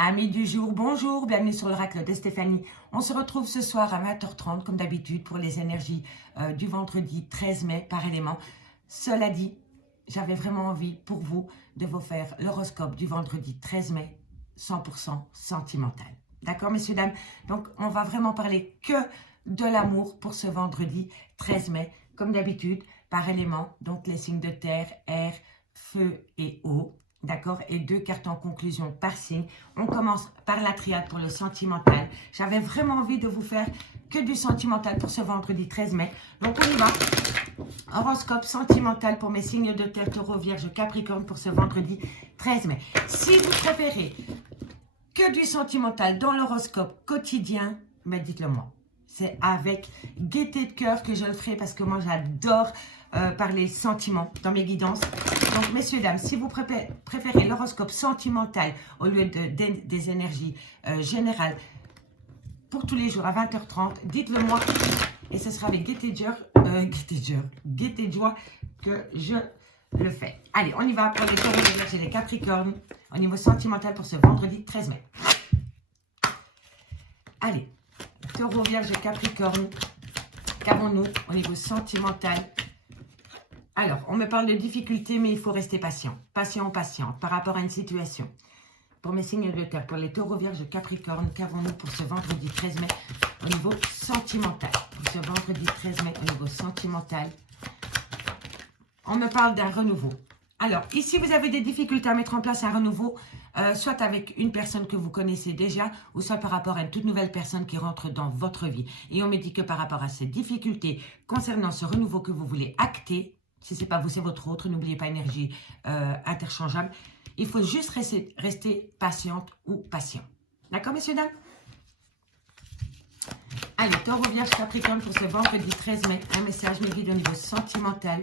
Amis du jour, bonjour, bienvenue sur l'oracle de Stéphanie. On se retrouve ce soir à 20h30 comme d'habitude pour les énergies du vendredi 13 mai par élément. Cela dit, j'avais vraiment envie pour vous de vous faire l'horoscope du vendredi 13 mai 100% sentimental. D'accord messieurs, dames? Donc on va vraiment parler que de l'amour pour ce vendredi 13 mai comme d'habitude par élément. Donc les signes de terre, air, feu et eau. D'accord? Et 2 cartes en conclusion par signe. On commence par la triade pour le sentimental. J'avais vraiment envie de vous faire que du sentimental pour ce vendredi 13 mai. Donc on y va. Horoscope sentimental pour mes signes de terre, taureau, vierge, capricorne pour ce vendredi 13 mai. Si vous préférez que du sentimental dans l'horoscope quotidien, mais dites-le moi. C'est avec gaieté de cœur que je le ferai parce que moi j'adore parler sentiments dans mes guidances. Donc messieurs, dames, si vous préférez l'horoscope sentimental au lieu des énergies générales pour tous les jours à 20h30, dites-le moi et ce sera avec gaieté de joie que je le fais. Allez, on y va pour les taureaux, les vierges et les capricornes au niveau sentimental pour ce vendredi 13 mai. Allez, taureau, vierge et capricorne, qu'avons-nous au niveau sentimental? Alors, on me parle de difficultés, mais il faut rester patient. Patient, par rapport à une situation. Pour mes signes de terre, pour les taureaux, vierges, capricorne, qu'avons-nous pour ce vendredi 13 mai au niveau sentimental? Pour ce vendredi 13 mai au niveau sentimental, on me parle d'un renouveau. Alors, ici, vous avez des difficultés à mettre en place un renouveau, soit avec une personne que vous connaissez déjà, ou soit par rapport à une toute nouvelle personne qui rentre dans votre vie. Et on me dit que par rapport à ces difficultés concernant ce renouveau que vous voulez acter, si ce n'est pas vous, c'est votre autre, n'oubliez pas énergie interchangeable, il faut juste rester patiente ou patient. D'accord, messieurs, dames? Allez, taureau, vierge, capricorne pour ce vendredi 13 mai, un message me guide au niveau sentimental.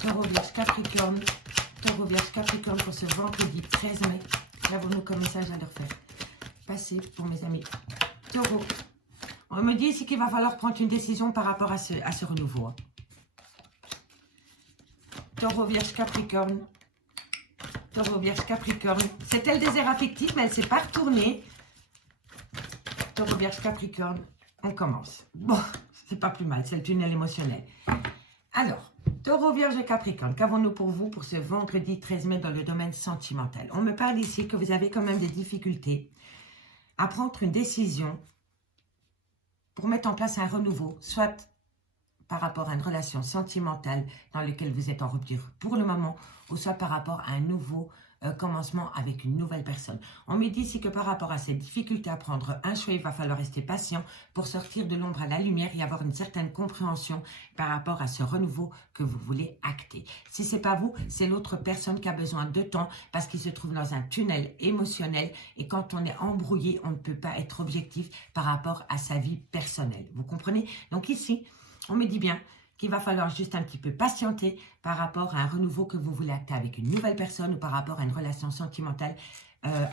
Taureau, vierge, capricorne pour ce vendredi 13 mai. Qu'avons-nous comme message à leur faire passer pour mes amis taureau? On me dit ici qu'il va falloir prendre une décision par rapport à ce renouveau. Taureau, vierge, capricorne. Taureau, vierge, capricorne. C'est elle désir affectif, mais elle ne s'est pas retournée. Taureau, vierge, capricorne. On commence. Bon, c'est pas plus mal, c'est le tunnel émotionnel. Alors, taureau, vierge et capricorne, qu'avons-nous pour vous pour ce vendredi 13 mai dans le domaine sentimental? On me parle ici que vous avez quand même des difficultés à prendre une décision pour mettre en place un renouveau, soit par rapport à une relation sentimentale dans laquelle vous êtes en rupture pour le moment, ou soit par rapport à un nouveau commencement avec une nouvelle personne. On me dit ici que par rapport à ces difficultés à prendre un choix, il va falloir rester patient pour sortir de l'ombre à la lumière et avoir une certaine compréhension par rapport à ce renouveau que vous voulez acter. Si ce n'est pas vous, c'est l'autre personne qui a besoin de temps parce qu'il se trouve dans un tunnel émotionnel et quand on est embrouillé, on ne peut pas être objectif par rapport à sa vie personnelle. Vous comprenez? Donc ici, on me dit bien qu'il va falloir juste un petit peu patienter par rapport à un renouveau que vous voulez acter avec une nouvelle personne ou par rapport à une relation sentimentale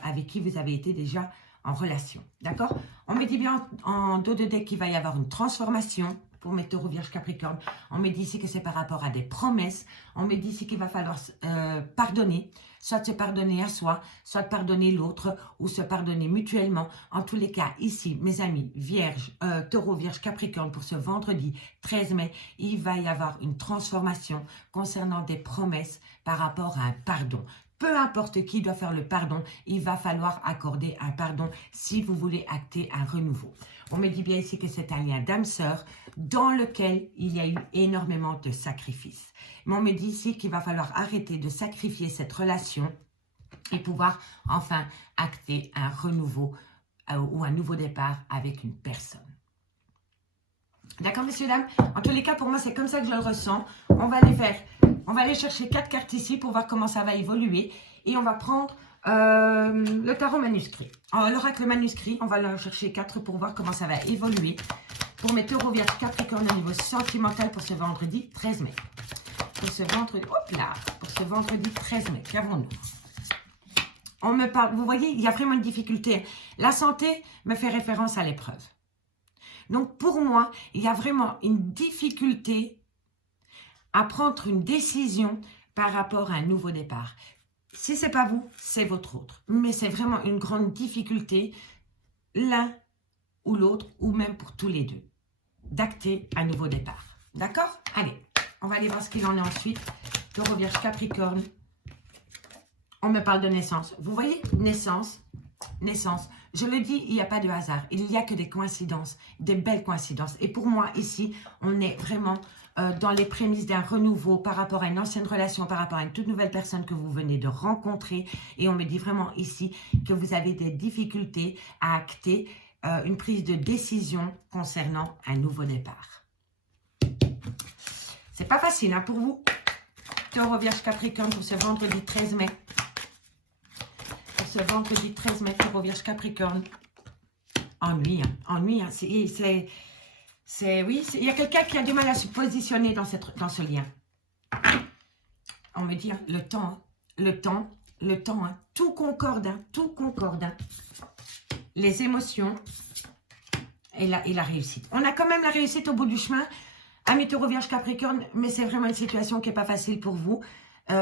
avec qui vous avez été déjà en relation. D'accord? On me dit bien en dos de deck qu'il va y avoir une transformation pour mes taureaux, vierge, capricorne. On me dit ici que c'est par rapport à des promesses. On me dit ici qu'il va falloir pardonner, soit se pardonner à soi, soit pardonner l'autre ou se pardonner mutuellement. En tous les cas, ici, mes amis, vierge, taureau, vierge, capricorne, pour ce vendredi 13 mai, il va y avoir une transformation concernant des promesses par rapport à un pardon. Peu importe qui doit faire le pardon, il va falloir accorder un pardon si vous voulez acter un renouveau. On me dit bien ici que c'est un lien d'âme-sœur dans lequel il y a eu énormément de sacrifices. Mais on me dit ici qu'il va falloir arrêter de sacrifier cette relation et pouvoir enfin acter un renouveau ou un nouveau départ avec une personne. D'accord, messieurs, dames? En tous les cas, pour moi, c'est comme ça que je le ressens. On va aller chercher 4 cartes ici pour voir comment ça va évoluer. Et on va prendre le tarot manuscrit. L'oracle manuscrit, on va aller chercher 4 pour voir comment ça va évoluer. Pour mes taureaux, vierge, capricorne au niveau sentimental pour ce vendredi 13 mai. Pour ce vendredi 13 mai, qu'avons-nous? On me parle, vous voyez, il y a vraiment une difficulté. La santé me fait référence à l'épreuve. Donc, pour moi, il y a vraiment une difficulté à prendre une décision par rapport à un nouveau départ. Si ce n'est pas vous, c'est votre autre. Mais c'est vraiment une grande difficulté, l'un ou l'autre, ou même pour tous les deux, d'acter un nouveau départ. D'accord? Allez, on va aller voir ce qu'il en est ensuite. Taureau, Vierge, Capricorne. On me parle de naissance. Vous voyez, naissance, naissance. Je le dis, il n'y a pas de hasard. Il n'y a que des coïncidences, des belles coïncidences. Et pour moi, ici, on est vraiment dans les prémices d'un renouveau par rapport à une ancienne relation, par rapport à une toute nouvelle personne que vous venez de rencontrer. Et on me dit vraiment ici que vous avez des difficultés à acter une prise de décision concernant un nouveau départ. C'est pas facile hein, pour vous. Taureau, Vierge, Capricorne pour ce vendredi 13 mai. Pour ce vendredi 13 mai, Taureau, Vierge, Capricorne. Ennui, hein, ennui. Hein, oui, il y a quelqu'un qui a du mal à se positionner dans ce lien. On me dit, hein, le temps, hein, tout concorde, hein, tout concorde. Hein. Les émotions et la réussite. On a quand même la réussite au bout du chemin. Amis Taureau, Vierge, Capricorne, mais c'est vraiment une situation qui n'est pas facile pour vous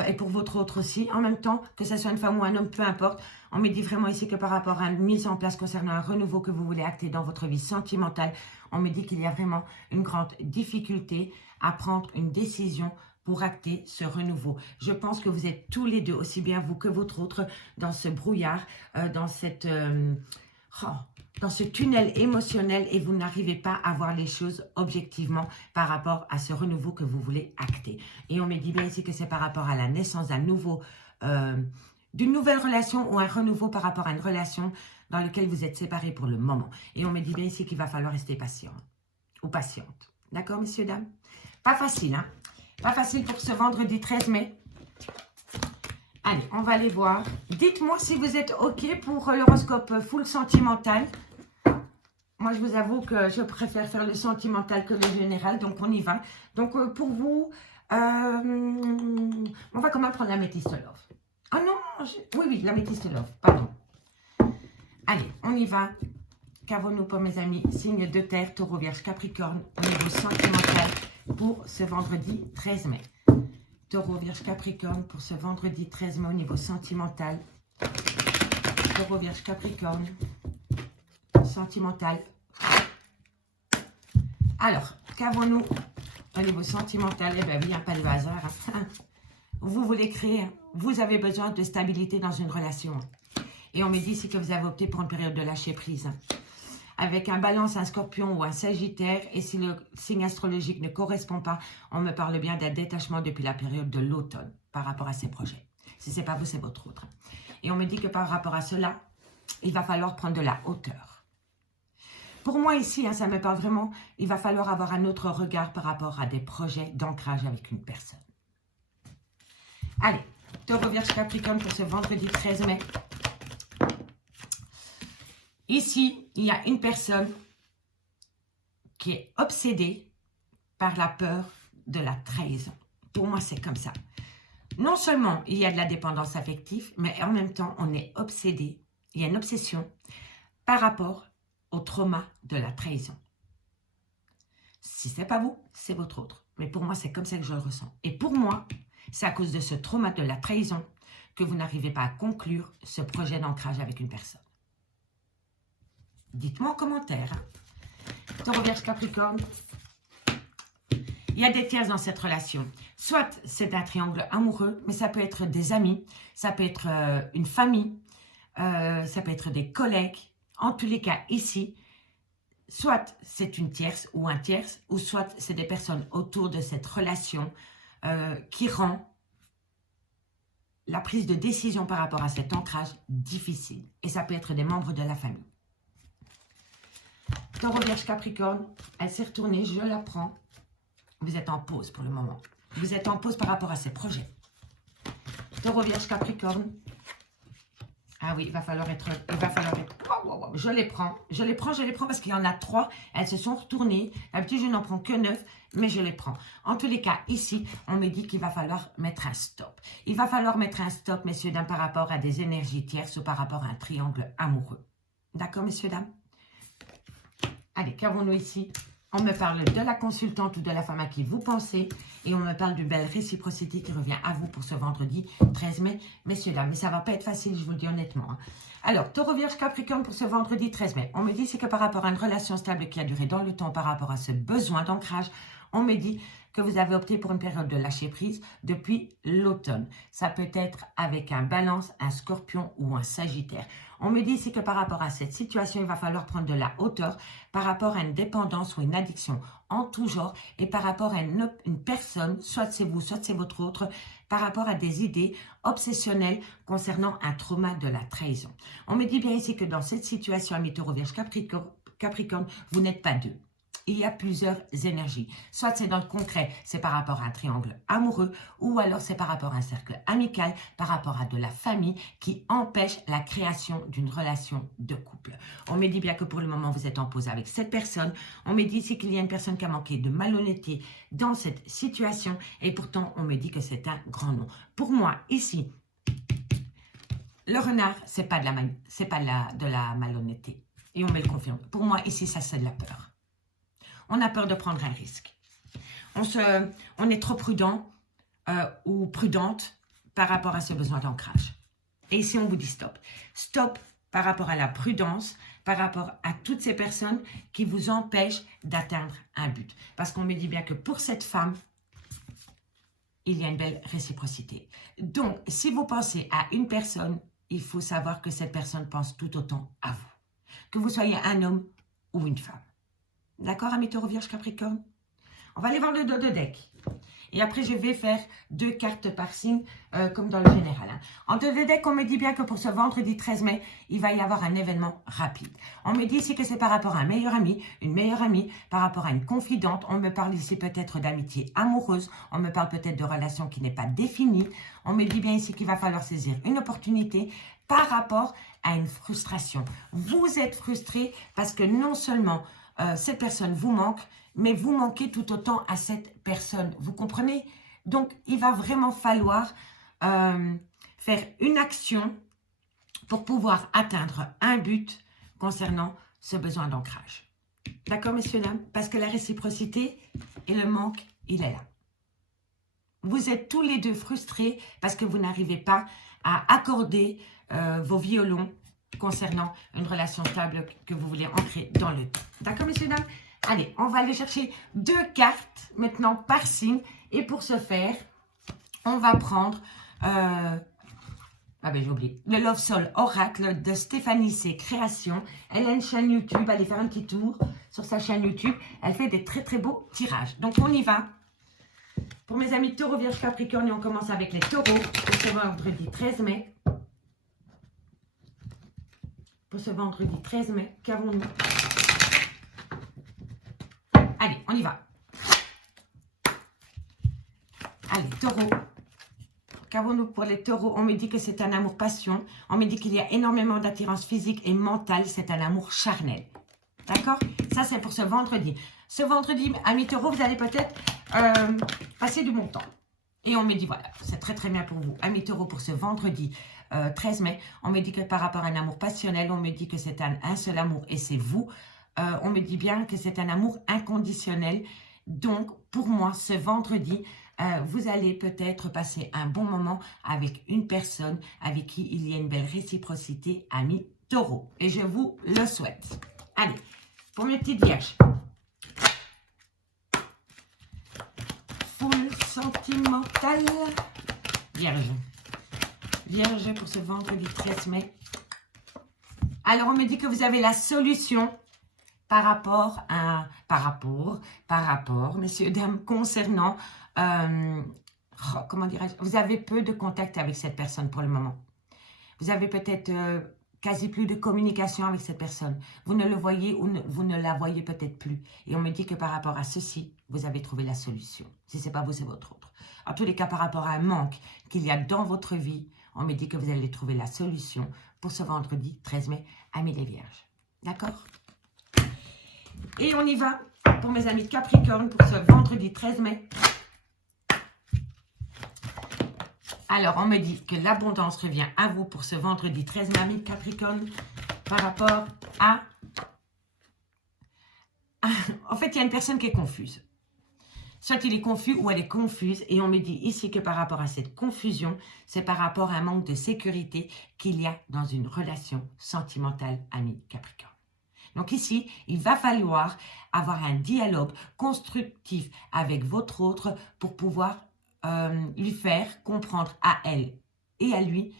et pour votre autre aussi. En même temps, que ce soit une femme ou un homme, peu importe. On me dit vraiment ici que par rapport à une mise en place concernant un renouveau que vous voulez acter dans votre vie sentimentale, on me dit qu'il y a vraiment une grande difficulté à prendre une décision pour acter ce renouveau. Je pense que vous êtes tous les deux, aussi bien vous que votre autre, dans ce brouillard, dans ce tunnel émotionnel et vous n'arrivez pas à voir les choses objectivement par rapport à ce renouveau que vous voulez acter. Et on me dit bien ici que c'est par rapport à la naissance d'un d'une nouvelle relation ou un renouveau par rapport à une relation dans laquelle vous êtes séparés pour le moment. Et on me dit bien ici qu'il va falloir rester patient ou patiente. D'accord, messieurs, dames? Pas facile, hein? Pas facile pour ce vendredi 13 mai. Allez, on va aller voir. Dites-moi si vous êtes OK pour l'horoscope full sentimental. Moi, je vous avoue que je préfère faire le sentimental que le général, donc on y va. Donc, pour vous, on va quand même prendre l'améthyste love. Ah non, oui, l'améthyste love, pardon. Allez, on y va. Qu'avons-nous pour mes amis? Signe de terre, Taureau, Vierge, Capricorne, au niveau sentimental pour ce vendredi 13 mai. Taureau, Vierge, Capricorne pour ce vendredi 13 mai au niveau sentimental. Taureau, Vierge, Capricorne, sentimental. Alors, qu'avons-nous au niveau sentimental? Eh bien oui, il n'y a pas de hasard. Hein. Vous voulez créer, vous avez besoin de stabilité dans une relation. Et on me dit ici que vous avez opté pour une période de lâcher prise. Avec un balance, un scorpion ou un sagittaire. Et si le signe astrologique ne correspond pas, on me parle bien d'un détachement depuis la période de l'automne par rapport à ces projets. Si ce n'est pas vous, c'est votre autre. Et on me dit que par rapport à cela, il va falloir prendre de la hauteur. Pour moi ici, hein, ça me parle vraiment, il va falloir avoir un autre regard par rapport à des projets d'ancrage avec une personne. Allez, Taureau, Vierge, Capricorne pour ce vendredi 13 mai. Ici, il y a une personne qui est obsédée par la peur de la trahison. Pour moi, c'est comme ça. Non seulement il y a de la dépendance affective, mais en même temps, on est obsédé. Il y a une obsession par rapport au trauma de la trahison. Si ce n'est pas vous, c'est votre autre. Mais pour moi, c'est comme ça que je le ressens. Et pour moi, c'est à cause de ce trauma de la trahison que vous n'arrivez pas à conclure ce projet d'ancrage avec une personne. Dites-moi en commentaire. Hein. Taureau, Vierge, Capricorne. Il y a des tiers dans cette relation. Soit c'est un triangle amoureux, mais ça peut être des amis, ça peut être une famille, ça peut être des collègues. En tous les cas, ici, soit c'est une tierce ou un tierce, ou soit c'est des personnes autour de cette relation qui rend la prise de décision par rapport à cet ancrage difficile. Et ça peut être des membres de la famille. Taureau, Vierge, Capricorne, elle s'est retournée, je la prends. Vous êtes en pause pour le moment. Vous êtes en pause par rapport à ces projets. Taureau, Vierge, Capricorne. Ah oui, il va falloir être... Je les prends parce qu'il y en a 3. Elles se sont retournées. D'habitude, je n'en prends que 9, mais je les prends. En tous les cas, ici, on me dit qu'il va falloir mettre un stop. Il va falloir mettre un stop, messieurs, dames, par rapport à des énergies tierces ou par rapport à un triangle amoureux. D'accord, messieurs, dames? Allez, qu'avons-nous ici On me parle de la consultante ou de la femme à qui vous pensez. Et on me parle d'une belle réciprocité qui revient à vous pour ce vendredi 13 mai. Messieurs, dames, mais ça ne va pas être facile, je vous le dis honnêtement. Hein. Alors, Taureau, Vierge, Capricorne pour ce vendredi 13 mai. On me dit c'est que par rapport à une relation stable qui a duré dans le temps, par rapport à ce besoin d'ancrage, on me dit que vous avez opté pour une période de lâcher prise depuis l'automne. Ça peut être avec un Balance, un Scorpion ou un Sagittaire. On me dit c'est que par rapport à cette situation, il va falloir prendre de la hauteur par rapport à une dépendance ou une addiction en tout genre et par rapport à une personne, soit c'est vous, soit c'est votre autre, par rapport à des idées obsessionnelles concernant un trauma de la trahison. On me dit bien ici que dans cette situation, amis Taureau, Vierge, Capricorne, vous n'êtes pas deux. Il y a plusieurs énergies. Soit c'est dans le concret, c'est par rapport à un triangle amoureux, ou alors c'est par rapport à un cercle amical, par rapport à de la famille qui empêche la création d'une relation de couple. On me dit bien que pour le moment, vous êtes en pause avec cette personne. On me dit ici qu'il y a une personne qui a manqué de malhonnêteté dans cette situation, et pourtant, on me dit que c'est un grand nom. Pour moi, ici, le renard, c'est pas de la malhonnêteté. Et on me le confirme. Pour moi, ici, ça, c'est de la peur. On a peur de prendre un risque. On est trop prudent ou prudente par rapport à ce besoin d'ancrage. Et ici, on vous dit stop. Stop par rapport à la prudence, par rapport à toutes ces personnes qui vous empêchent d'atteindre un but. Parce qu'on me dit bien que pour cette femme, il y a une belle réciprocité. Donc, si vous pensez à une personne, il faut savoir que cette personne pense tout autant à vous. Que vous soyez un homme ou une femme. D'accord, amis Taureau, Vierge, Capricorne? On va aller voir le dos de deck. Et après, je vais faire 2 cartes par signe, comme dans le général. Hein. En dos de deck, on me dit bien que pour ce vendredi 13 mai, il va y avoir un événement rapide. On me dit ici que c'est par rapport à un meilleur ami, une meilleure amie, par rapport à une confidente. On me parle ici peut-être d'amitié amoureuse. On me parle peut-être de relation qui n'est pas définie. On me dit bien ici qu'il va falloir saisir une opportunité par rapport à une frustration. Vous êtes frustré parce que non seulement cette personne vous manque, mais vous manquez tout autant à cette personne. Vous comprenez? Donc, il va vraiment falloir faire une action pour pouvoir atteindre un but concernant ce besoin d'ancrage. D'accord, messieurs, dames? Parce que la réciprocité et le manque, il est là. Vous êtes tous les deux frustrés parce que vous n'arrivez pas à accorder vos violons concernant une relation stable que vous voulez ancrer dans le temps. D'accord, messieurs, dames? Allez, on va aller chercher 2 cartes maintenant par signe. Et pour ce faire, on va prendre... ah ben j'ai oublié. Le Love Soul Oracle de Stéphanie C. Création. Elle a une chaîne YouTube. Allez faire un petit tour sur sa chaîne YouTube. Elle fait des très très beaux tirages. Donc on y va. Pour mes amis Taureau, Vierge, Capricorne, et on commence avec les taureaux. Pour ce vendredi 13 mai. Pour ce vendredi 13 mai, qu'avons-nous? Allez, on y va. Allez, taureau. Qu'avons-nous pour les taureaux? On me dit que c'est un amour passion. On me dit qu'il y a énormément d'attirance physique et mentale. C'est un amour charnel. D'accord? Ça, c'est pour ce vendredi. Ce vendredi, amis taureaux, vous allez peut-être passer du bon temps. Et on me dit, voilà, c'est très très bien pour vous. Amis taureaux, pour ce vendredi 13 mai, on me dit que par rapport à un amour passionnel, on me dit que c'est un seul amour et c'est vous. On me dit bien que c'est un amour inconditionnel. Donc, pour moi, ce vendredi, vous allez peut-être passer un bon moment avec une personne avec qui il y a une belle réciprocité, amis taureaux. Et je vous le souhaite. Allez, pour mes petites vierges. Foule sentimentale. Vierge. Vierge pour ce vendredi 13 mai. Alors, on me dit que vous avez la solution par rapport, messieurs, dames, concernant, comment dirais-je, vous avez peu de contact avec cette personne pour le moment. Vous avez peut-être quasi plus de communication avec cette personne. Vous ne le voyez ou vous ne la voyez peut-être plus. Et on me dit que par rapport à ceci, vous avez trouvé la solution. Si ce n'est pas vous, c'est votre autre. En tous les cas, par rapport à un manque qu'il y a dans votre vie, on me dit que vous allez trouver la solution pour ce vendredi 13 mai, amis les vierges. D'accord? Et on y va pour mes amis de Capricorne pour ce vendredi 13 mai. Alors, on me dit que l'abondance revient à vous pour ce vendredi 13 mai, amis de Capricorne, par rapport à en fait, il y a une personne qui est confuse. Soit il est confus ou elle est confuse. Et on me dit ici que par rapport à cette confusion, c'est par rapport à un manque de sécurité qu'il y a dans une relation sentimentale amie Capricorne. Donc ici, il va falloir avoir un dialogue constructif avec votre autre pour pouvoir lui faire comprendre à elle et à lui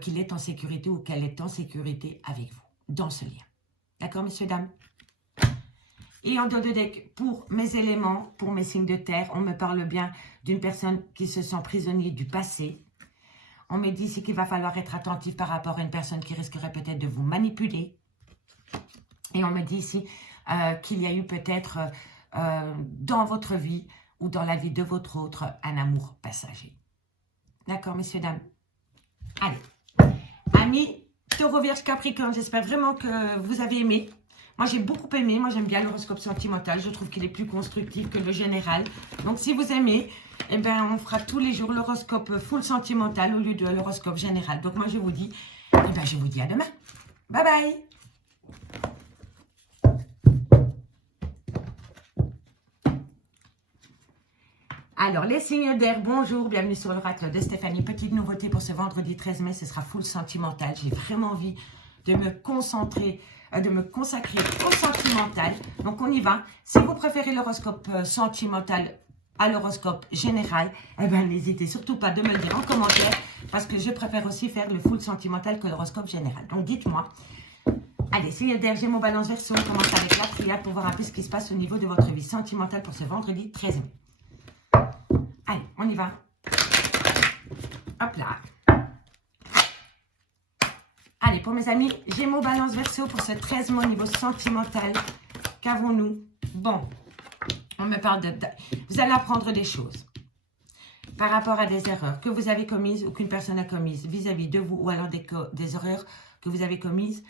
qu'il est en sécurité ou qu'elle est en sécurité avec vous dans ce lien. D'accord, messieurs, dames? Et en dos de deck, pour mes éléments, pour mes signes de terre, on me parle bien d'une personne qui se sent prisonnier du passé. On me dit ici qu'il va falloir être attentif par rapport à une personne qui risquerait peut-être de vous manipuler. Et on me dit ici qu'il y a eu peut-être dans votre vie ou dans la vie de votre autre un amour passager. D'accord, messieurs, dames? Allez, amis Taureau, Vierge, Capricorne, j'espère vraiment que vous avez aimé. Moi, j'ai beaucoup aimé. Moi, j'aime bien l'horoscope sentimental. Je trouve qu'il est plus constructif que le général. Donc, si vous aimez, eh ben, on fera tous les jours l'horoscope full sentimental au lieu de l'horoscope général. Donc, moi, je vous dis, eh ben, je vous dis à demain. Bye bye. Alors, les signes d'air, bonjour, bienvenue sur l'oracle de Stéphanie. Petite nouveauté pour ce vendredi 13 mai, ce sera full sentimental. J'ai vraiment envie de me concentrer, de me consacrer au sentimental. Donc, on y va. Si vous préférez l'horoscope sentimental à l'horoscope général, eh bien, n'hésitez surtout pas de me le dire en commentaire parce que je préfère aussi faire le full sentimental que l'horoscope général. Donc, dites-moi. Allez, signe d'air, Gémeaux, Balance, Verseau, on commence avec la prière pour voir un peu ce qui se passe au niveau de votre vie sentimentale pour ce vendredi 13 mai. Allez, on y va. Hop là. Allez, pour mes amis, Gémeaux, Balance, Verseau, pour ce 13 mois au niveau sentimental, qu'avons-nous? Bon, on me parle de... Vous allez apprendre des choses par rapport à des erreurs que vous avez commises ou qu'une personne a commises vis-à-vis de vous ou alors des erreurs que vous avez commis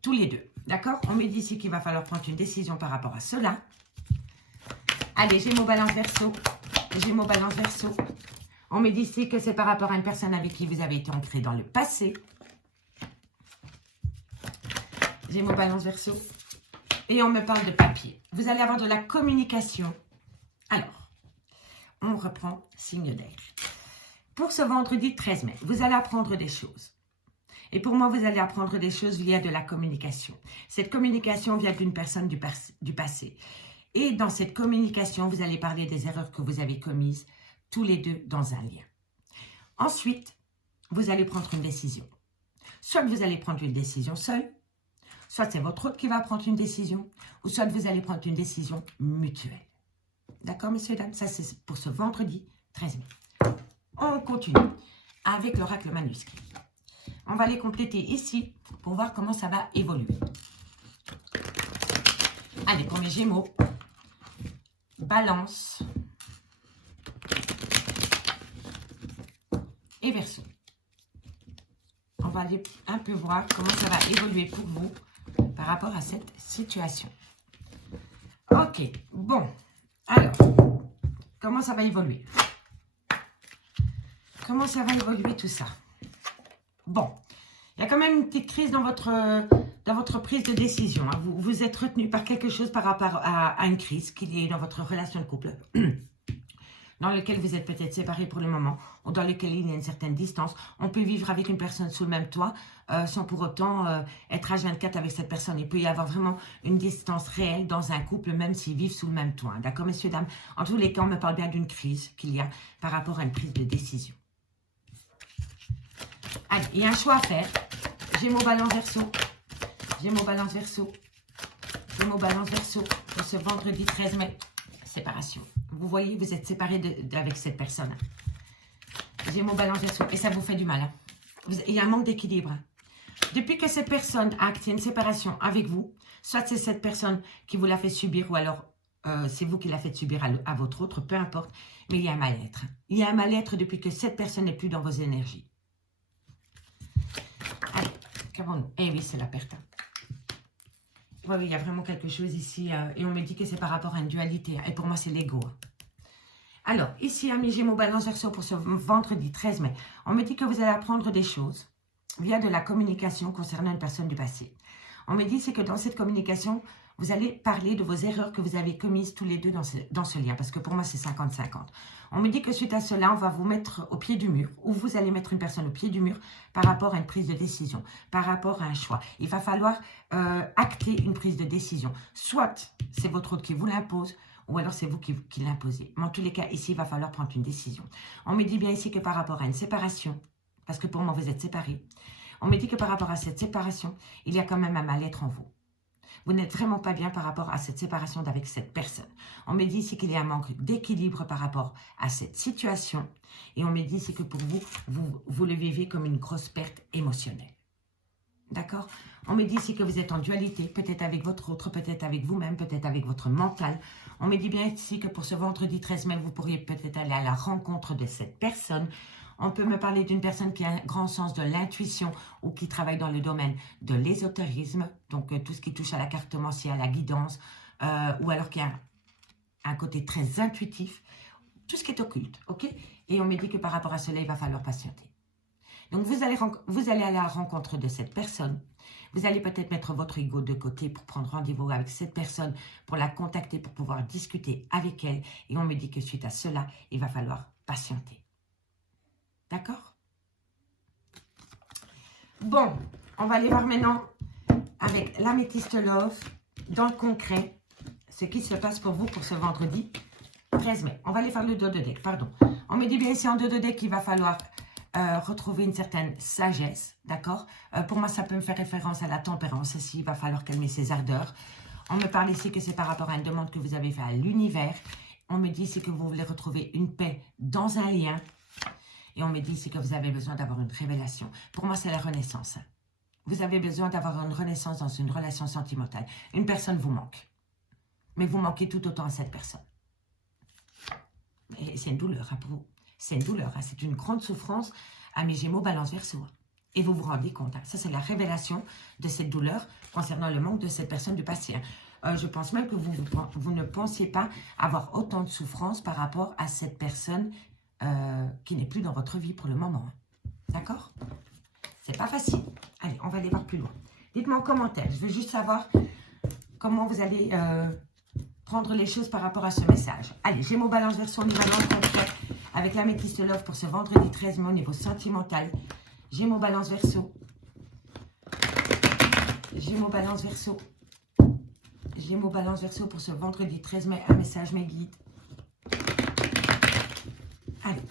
tous les deux. D'accord? On me dit ici qu'il va falloir prendre une décision par rapport à cela. Allez, Gémeaux, Balance, Verseau. Gémeaux, Balance, Verseau. On me dit ici que c'est par rapport à une personne avec qui vous avez été ancré dans le passé. Gémeaux, Balance, Verseau. Et on me parle de papier. Vous allez avoir de la communication. Alors, on reprend signe d'air. Pour ce vendredi 13 mai, vous allez apprendre des choses. Et pour moi, vous allez apprendre des choses via de la communication. Cette communication vient d'une personne du passé. Et dans cette communication, vous allez parler des erreurs que vous avez commises tous les deux dans un lien. Ensuite, vous allez prendre une décision. Soit vous allez prendre une décision seule, soit c'est votre autre qui va prendre une décision, ou soit vous allez prendre une décision mutuelle. D'accord, messieurs, dames? Ça, c'est pour ce vendredi 13 mai. On continue avec l'oracle manuscrit. On va les compléter ici pour voir comment ça va évoluer. Allez, pour mes Gémeaux, Balance et Verseau. On va aller un peu voir comment ça va évoluer pour vous par rapport à cette situation. Ok, bon. Alors, comment ça va évoluer? Comment ça va évoluer tout ça? Bon, il y a quand même une petite crise dans votre prise de décision. Hein. Vous êtes retenu par quelque chose par rapport à une crise qui est dans votre relation de couple, dans lequel vous êtes peut-être séparés pour le moment, ou dans lequel il y a une certaine distance. On peut vivre avec une personne sous le même toit, sans pour autant être H24 avec cette personne. Il peut y avoir vraiment une distance réelle dans un couple, même s'ils vivent sous le même toit. D'accord, messieurs, dames? En tous les cas, on me parle bien d'une crise qu'il y a par rapport à une prise de décision. Allez, il y a un choix à faire. Gémeaux, Balance, Verseau. Gémeaux, Balance, Verseau. Gémeaux, Balance, Verseau. Pour ce vendredi 13 mai, séparation. Vous voyez, vous êtes séparés avec cette personne. Gémeaux, Balance, Verseau. Et ça vous fait du mal. Hein. Il y a un manque d'équilibre. Depuis que cette personne a acté une séparation avec vous, soit c'est cette personne qui vous l'a fait subir ou alors c'est vous qui l'a fait subir à votre autre, peu importe. Mais il y a un mal-être. Il y a un mal-être depuis que cette personne n'est plus dans vos énergies. Allez, qu'avons-nous? Eh oui, c'est la perte. Oui, il y a vraiment quelque chose ici. Et on me dit que c'est par rapport à une dualité. Et pour moi, c'est l'ego. Alors, ici, amis Gémeaux, Balance, Verseau, pour ce vendredi 13 mai, on me dit que vous allez apprendre des choses via de la communication concernant une personne du passé. On me dit c'est que dans cette communication, vous allez parler de vos erreurs que vous avez commises tous les deux dans ce lien. Parce que pour moi, c'est 50-50. On me dit que suite à cela, on va vous mettre au pied du mur. Ou vous allez mettre une personne au pied du mur par rapport à une prise de décision. Par rapport à un choix. Il va falloir acter une prise de décision. Soit c'est votre autre qui vous l'impose. Ou alors c'est vous qui l'imposez. Mais en tous les cas, ici, il va falloir prendre une décision. On me dit bien ici que par rapport à une séparation. Parce que pour moi, vous êtes séparés. On me dit que par rapport à cette séparation, il y a quand même un mal-être en vous. Vous n'êtes vraiment pas bien par rapport à cette séparation avec cette personne. On me dit ici qu'il y a un manque d'équilibre par rapport à cette situation. Et on me dit ici que pour vous, vous le vivez comme une grosse perte émotionnelle. D'accord? On me dit ici que vous êtes en dualité, peut-être avec votre autre, peut-être avec vous-même, peut-être avec votre mental. On me dit bien ici que pour ce vendredi 13 mai, vous pourriez peut-être aller à la rencontre de cette personne. On peut me parler d'une personne qui a un grand sens de l'intuition ou qui travaille dans le domaine de l'ésotérisme, donc tout ce qui touche à la cartomancie, à la guidance, ou alors qui a un côté très intuitif, tout ce qui est occulte, ok? Et on me dit que par rapport à cela, il va falloir patienter. Donc vous allez à la rencontre de cette personne. Vous allez peut-être mettre votre ego de côté pour prendre rendez-vous avec cette personne, pour la contacter, pour pouvoir discuter avec elle. Et on me dit que suite à cela, il va falloir patienter. D'accord? Bon, on va aller voir maintenant avec l'améthyste Love, dans le concret, ce qui se passe pour vous pour ce vendredi 13 mai. On va aller faire le dos de deck, pardon. On me dit bien ici en dos de deck qu'il va falloir retrouver une certaine sagesse, d'accord? Pour moi, ça peut me faire référence à la tempérance aussi, il va falloir calmer ses ardeurs. On me parle ici que c'est par rapport à une demande que vous avez faite à l'univers. On me dit ici que vous voulez retrouver une paix dans un lien. Et on me dit ici que vous avez besoin d'avoir une révélation. Pour moi, c'est la renaissance. Vous avez besoin d'avoir une renaissance dans une relation sentimentale. Une personne vous manque. Mais vous manquez tout autant à cette personne. Et c'est une douleur hein, pour vous. C'est une douleur. Hein. C'est une grande souffrance à mes Gémeaux, Balance, Verseau. Et vous vous rendez compte. Hein. Ça, c'est la révélation de cette douleur concernant le manque de cette personne du passé. Hein. Je pense même que vous ne pensiez pas avoir autant de souffrance par rapport à cette personne qui n'est plus dans votre vie pour le moment. D'accord? C'est pas facile. Allez, on va aller voir plus loin. Dites-moi en commentaire. Je veux juste savoir comment vous allez prendre les choses par rapport à ce message. Allez, Gémeaux, Balance, Verseau, on y va dans le concret avec l'améthyste Love pour ce vendredi 13 mai au niveau sentimental. Gémeaux, Balance, Verseau. Gémeaux, Balance, Verseau. Gémeaux, Balance, Verseau pour ce vendredi 13 mai. Un message, mes guides. Allez.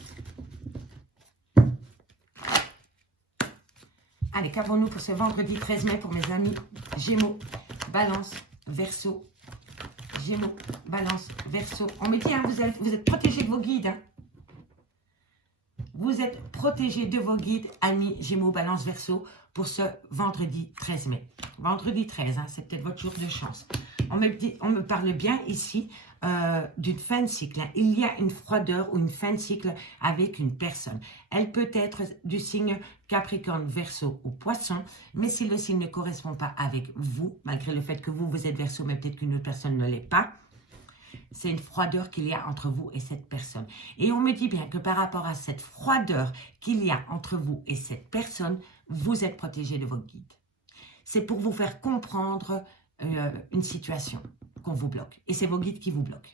Allez, qu'avons-nous pour ce vendredi 13 mai pour mes amis Gémeaux, Balance, Verseau. Gémeaux, Balance, Verseau. On me dit, hein, vous êtes protégés de vos guides. Hein. Vous êtes protégés de vos guides, amis Gémeaux, Balance, Verseau, pour ce vendredi 13 mai. Vendredi 13, hein, c'est peut-être votre jour de chance. On me parle bien ici d'une fin de cycle. Hein. Il y a une froideur ou une fin de cycle avec une personne. Elle peut être du signe Capricorne, Verseau ou Poisson, mais si le signe ne correspond pas avec vous, malgré le fait que vous êtes Verseau, mais peut-être qu'une autre personne ne l'est pas, c'est une froideur qu'il y a entre vous et cette personne. Et on me dit bien que par rapport à cette froideur qu'il y a entre vous et cette personne, vous êtes protégé de vos guides. C'est pour vous faire comprendre une situation qu'on vous bloque. Et c'est vos guides qui vous bloquent.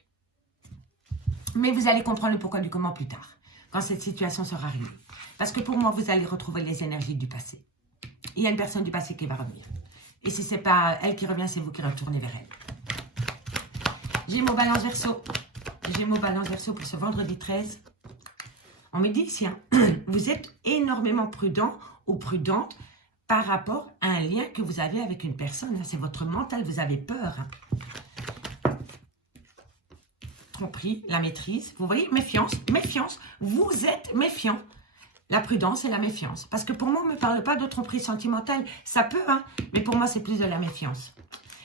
Mais vous allez comprendre le pourquoi du comment plus tard, quand cette situation sera arrivée. Parce que pour moi, vous allez retrouver les énergies du passé. Il y a une personne du passé qui va revenir. Et si ce n'est pas elle qui revient, c'est vous qui retournez vers elle. Gémeaux, Balance, Verseau. Gémeaux, Balance, Verseau pour ce vendredi 13. On me dit ici, hein, vous êtes énormément prudent ou prudente par rapport à un lien que vous avez avec une personne. C'est votre mental, vous avez peur. Hein. Tromperie, la maîtrise. Vous voyez, méfiance, méfiance. Vous êtes méfiant. La prudence et la méfiance. Parce que pour moi, on ne me parle pas de tromperie sentimentale. Ça peut, hein, mais pour moi, c'est plus de la méfiance.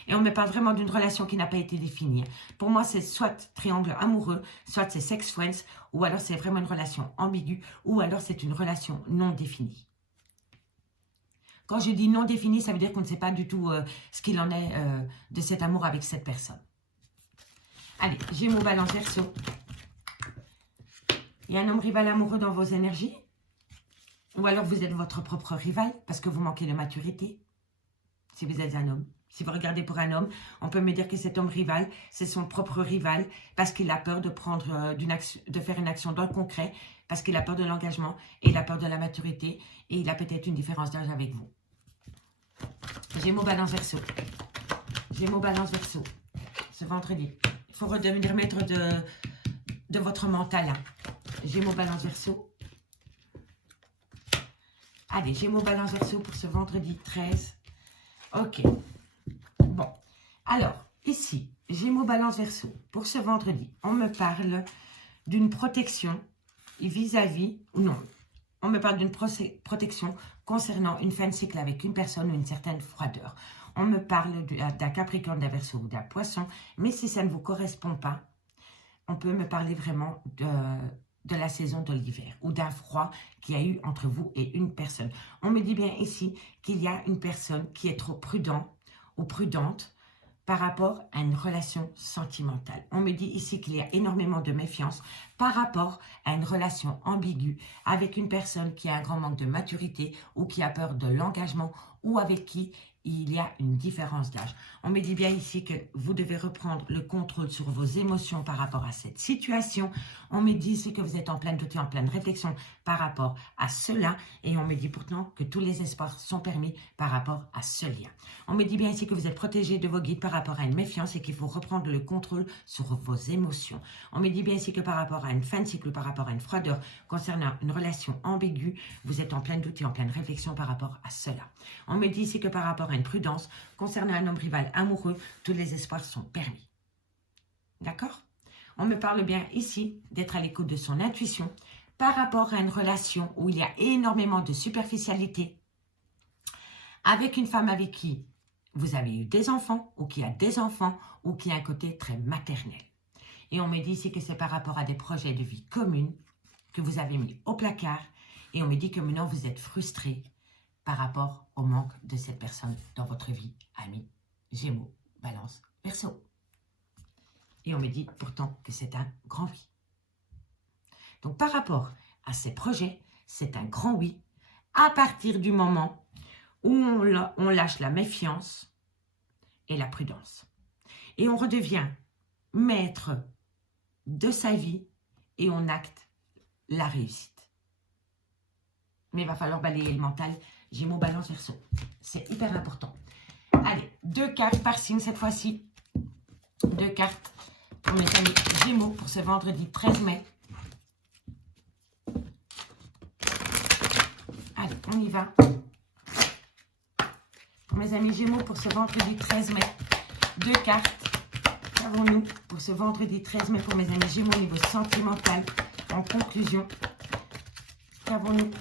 Et on me parle vraiment d'une relation qui n'a pas été définie. Pour moi, c'est soit triangle amoureux, soit c'est sex friends, ou alors c'est vraiment une relation ambiguë, ou alors c'est une relation non définie. Quand je dis non définie, ça veut dire qu'on ne sait pas du tout ce qu'il en est de cet amour avec cette personne. Allez, Gémeaux, Balance, Verseau. Il y a un homme rival amoureux dans vos énergies. Ou alors vous êtes votre propre rival parce que vous manquez de maturité. si vous êtes un homme. Si vous regardez pour un homme, on peut me dire que cet homme rival, c'est son propre rival parce qu'il a peur de prendre de faire une action dans le concret, parce qu'il a peur de l'engagement et il a peur de la maturité et il a peut-être une différence d'âge avec vous. Gémeaux, Balance, Verseau. Gémeaux, Balance, Verseau. Ce vendredi, il faut redevenir maître de votre mental. Hein. Gémeaux, Balance, Verseau. Allez, Gémeaux, Balance, Verseau pour ce vendredi 13. Ok. Bon, alors, ici, Gémeaux, Balance, Verseau, pour ce vendredi, on me parle d'une protection vis-à-vis, ou non, on me parle d'une protection concernant une fin de cycle avec une personne ou une certaine froideur. On me parle d'un Capricorne, d'un Verseau ou d'un Poisson, mais si ça ne vous correspond pas, on peut me parler vraiment de la saison de l'hiver ou d'un froid qu'il y a eu entre vous et une personne. On me dit bien ici qu'il y a une personne qui est trop prudent ou prudente par rapport à une relation sentimentale. On me dit ici qu'il y a énormément de méfiance par rapport à une relation ambiguë avec une personne qui a un grand manque de maturité ou qui a peur de l'engagement ou avec qui il y a une différence d'âge. On me dit bien ici que vous devez reprendre le contrôle sur vos émotions par rapport à cette situation. On me dit ici que vous êtes en pleine doute et en pleine réflexion par rapport à cela. Et on me dit pourtant que tous les espoirs sont permis par rapport à ce lien. On me dit bien ici que vous êtes protégé de vos guides par rapport à une méfiance et qu'il faut reprendre le contrôle sur vos émotions. On me dit bien ici que par rapport à une fin de cycle, par rapport à une froideur concernant une relation ambiguë, vous êtes en pleine doute et en pleine réflexion par rapport à cela. On me dit ici que par rapport à une prudence concernant un homme rival amoureux, tous les espoirs sont permis. D'accord? On me parle bien ici d'être à l'écoute de son intuition par rapport à une relation où il y a énormément de superficialité avec une femme avec qui vous avez eu des enfants ou qui a des enfants ou qui a un côté très maternel. Et on me dit ici que c'est par rapport à des projets de vie communes que vous avez mis au placard et on me dit que maintenant vous êtes frustré par rapport au manque de cette personne dans votre vie, amis, Gémeaux, Balance, Verseau. Et on me dit pourtant que c'est un grand oui. Donc par rapport à ces projets, c'est un grand oui à partir du moment où on lâche la méfiance et la prudence. Et on redevient maître de sa vie et on acte la réussite. Mais il va falloir balayer le mental. Gémeaux, Balance, Verseau. C'est hyper important. Allez, 2 cartes par signe cette fois-ci. 2 cartes pour mes amis Gémeaux pour ce vendredi 13 mai. Allez, on y va. Pour mes amis Gémeaux pour ce vendredi 13 mai. 2 cartes. Qu'avons-nous pour ce vendredi 13 mai pour mes amis Gémeaux au niveau sentimental. En conclusion, qu'avons-nous?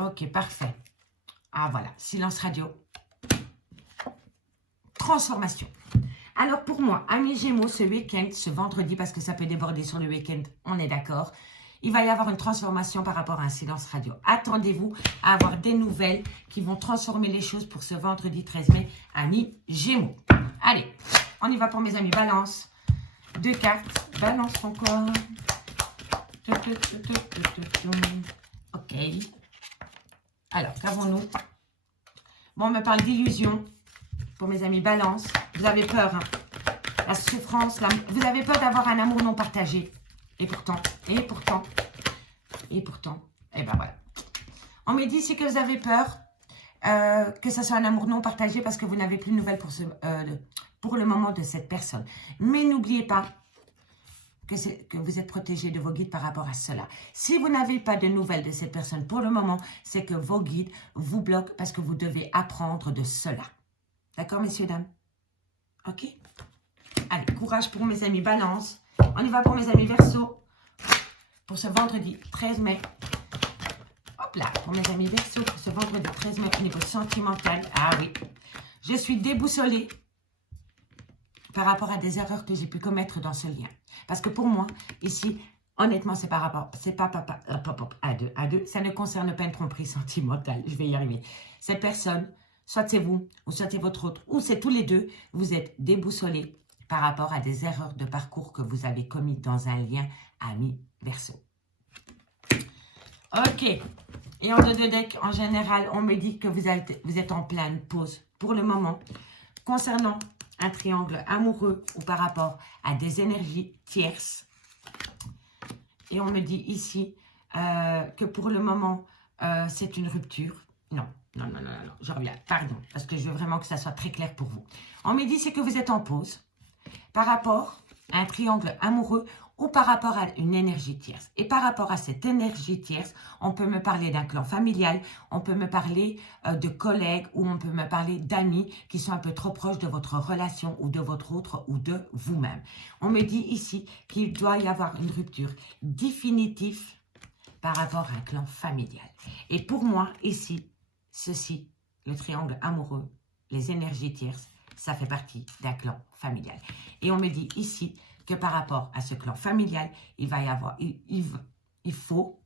Ok, parfait. Ah voilà, silence radio. Transformation. Alors pour moi, amis Gémeaux, ce week-end, ce vendredi, parce que ça peut déborder sur le week-end, on est d'accord, il va y avoir une transformation par rapport à un silence radio. Attendez-vous à avoir des nouvelles qui vont transformer les choses pour ce vendredi 13 mai, amis Gémeaux. Allez, on y va pour mes amis Balance. 2 cartes. Balance encore. Ok. Alors, qu'avons-nous? Bon, on me parle d'illusion pour mes amis Balance. Vous avez peur, hein? La souffrance, vous avez peur d'avoir un amour non partagé. Et pourtant, et ben voilà. On me dit, c'est que vous avez peur que ce soit un amour non partagé parce que vous n'avez plus de nouvelles pour le moment de cette personne. Mais n'oubliez pas que vous êtes protégé de vos guides par rapport à cela. Si vous n'avez pas de nouvelles de cette personne pour le moment, c'est que vos guides vous bloquent parce que vous devez apprendre de cela. D'accord, messieurs, dames? Ok? Allez, courage pour mes amis Balance. On y va pour mes amis Verseau. Pour ce vendredi 13 mai. Hop là, pour mes amis Verseau, pour ce vendredi 13 mai au niveau sentimental. Ah oui, je suis déboussolée par rapport à des erreurs que j'ai pu commettre dans ce lien. Parce que pour moi, ici, honnêtement, c'est par rapport, c'est pas à deux, ça ne concerne pas une tromperie sentimentale. Je vais y arriver. Cette personne, soit c'est vous, ou soit c'est votre autre, ou c'est tous les deux, vous êtes déboussolés par rapport à des erreurs de parcours que vous avez commis dans un lien ami Verseau. Ok, Et en 2 deck, en général, on me dit que vous êtes en pleine pause pour le moment. Concernant un triangle amoureux ou par rapport à des énergies tierces. Et on me dit ici que pour le moment, c'est une rupture. Non, je reviens, pardon, parce que je veux vraiment que ça soit très clair pour vous. On me dit c'est que vous êtes en pause par rapport à un triangle amoureux ou par rapport à une énergie tierce. Et par rapport à cette énergie tierce, on peut me parler d'un clan familial, on peut me parler de collègues ou on peut me parler d'amis qui sont un peu trop proches de votre relation ou de votre autre ou de vous-même. On me dit ici qu'il doit y avoir une rupture définitive par rapport à un clan familial. Et pour moi, ici, ceci, le triangle amoureux, les énergies tierces, ça fait partie d'un clan familial. Et on me dit ici que par rapport à ce clan familial, il va y avoir, il faut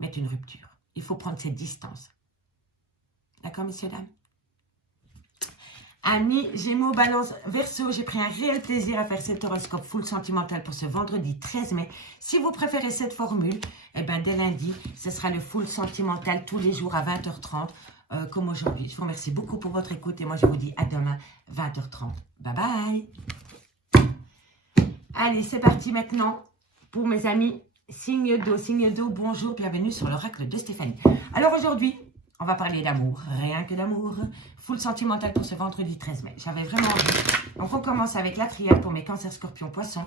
mettre une rupture. Il faut prendre cette distance. D'accord, messieurs, dames? Amis, Gémeaux, Balance, Verseau, j'ai pris un réel plaisir à faire cet horoscope full sentimental pour ce vendredi 13 mai. Si vous préférez cette formule, eh ben, dès lundi, ce sera le full sentimental tous les jours à 20h30, comme aujourd'hui. Je vous remercie beaucoup pour votre écoute et moi, je vous dis à demain, 20h30. Bye bye! Allez, c'est parti maintenant pour mes amis signe d'eau, bonjour, bienvenue sur l'oracle de Stéphanie. Alors aujourd'hui, on va parler d'amour, rien que d'amour, full sentimental pour ce vendredi 13 mai. J'avais vraiment envie. Donc on commence avec la triade pour mes cancers, scorpions, poissons.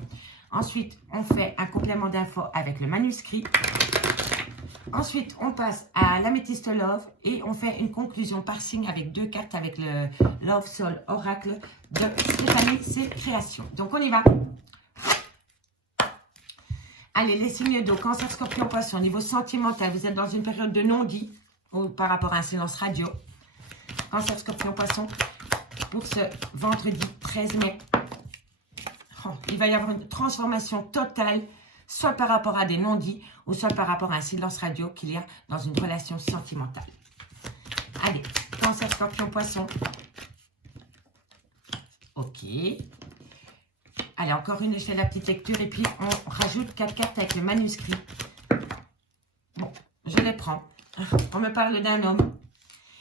Ensuite, on fait un complément d'info avec le manuscrit. Ensuite, on passe à l'améthyste love et on fait une conclusion par signe avec 2 cartes avec le Love Soul Oracle de Stéphanie, c'est création. Donc on y va. Allez, les signes d'eau, cancer, scorpion, poisson, niveau sentimental, vous êtes dans une période de non-dit ou par rapport à un silence radio. Cancer, scorpion, poisson, pour ce vendredi 13 mai. Oh, il va y avoir une transformation totale, soit par rapport à des non-dits ou soit par rapport à un silence radio qu'il y a dans une relation sentimentale. Allez, cancer, scorpion, poisson. Ok. Allez, encore une, je fais la petite lecture et puis on rajoute 4 cartes avec le manuscrit. Bon, je les prends. On me parle d'un homme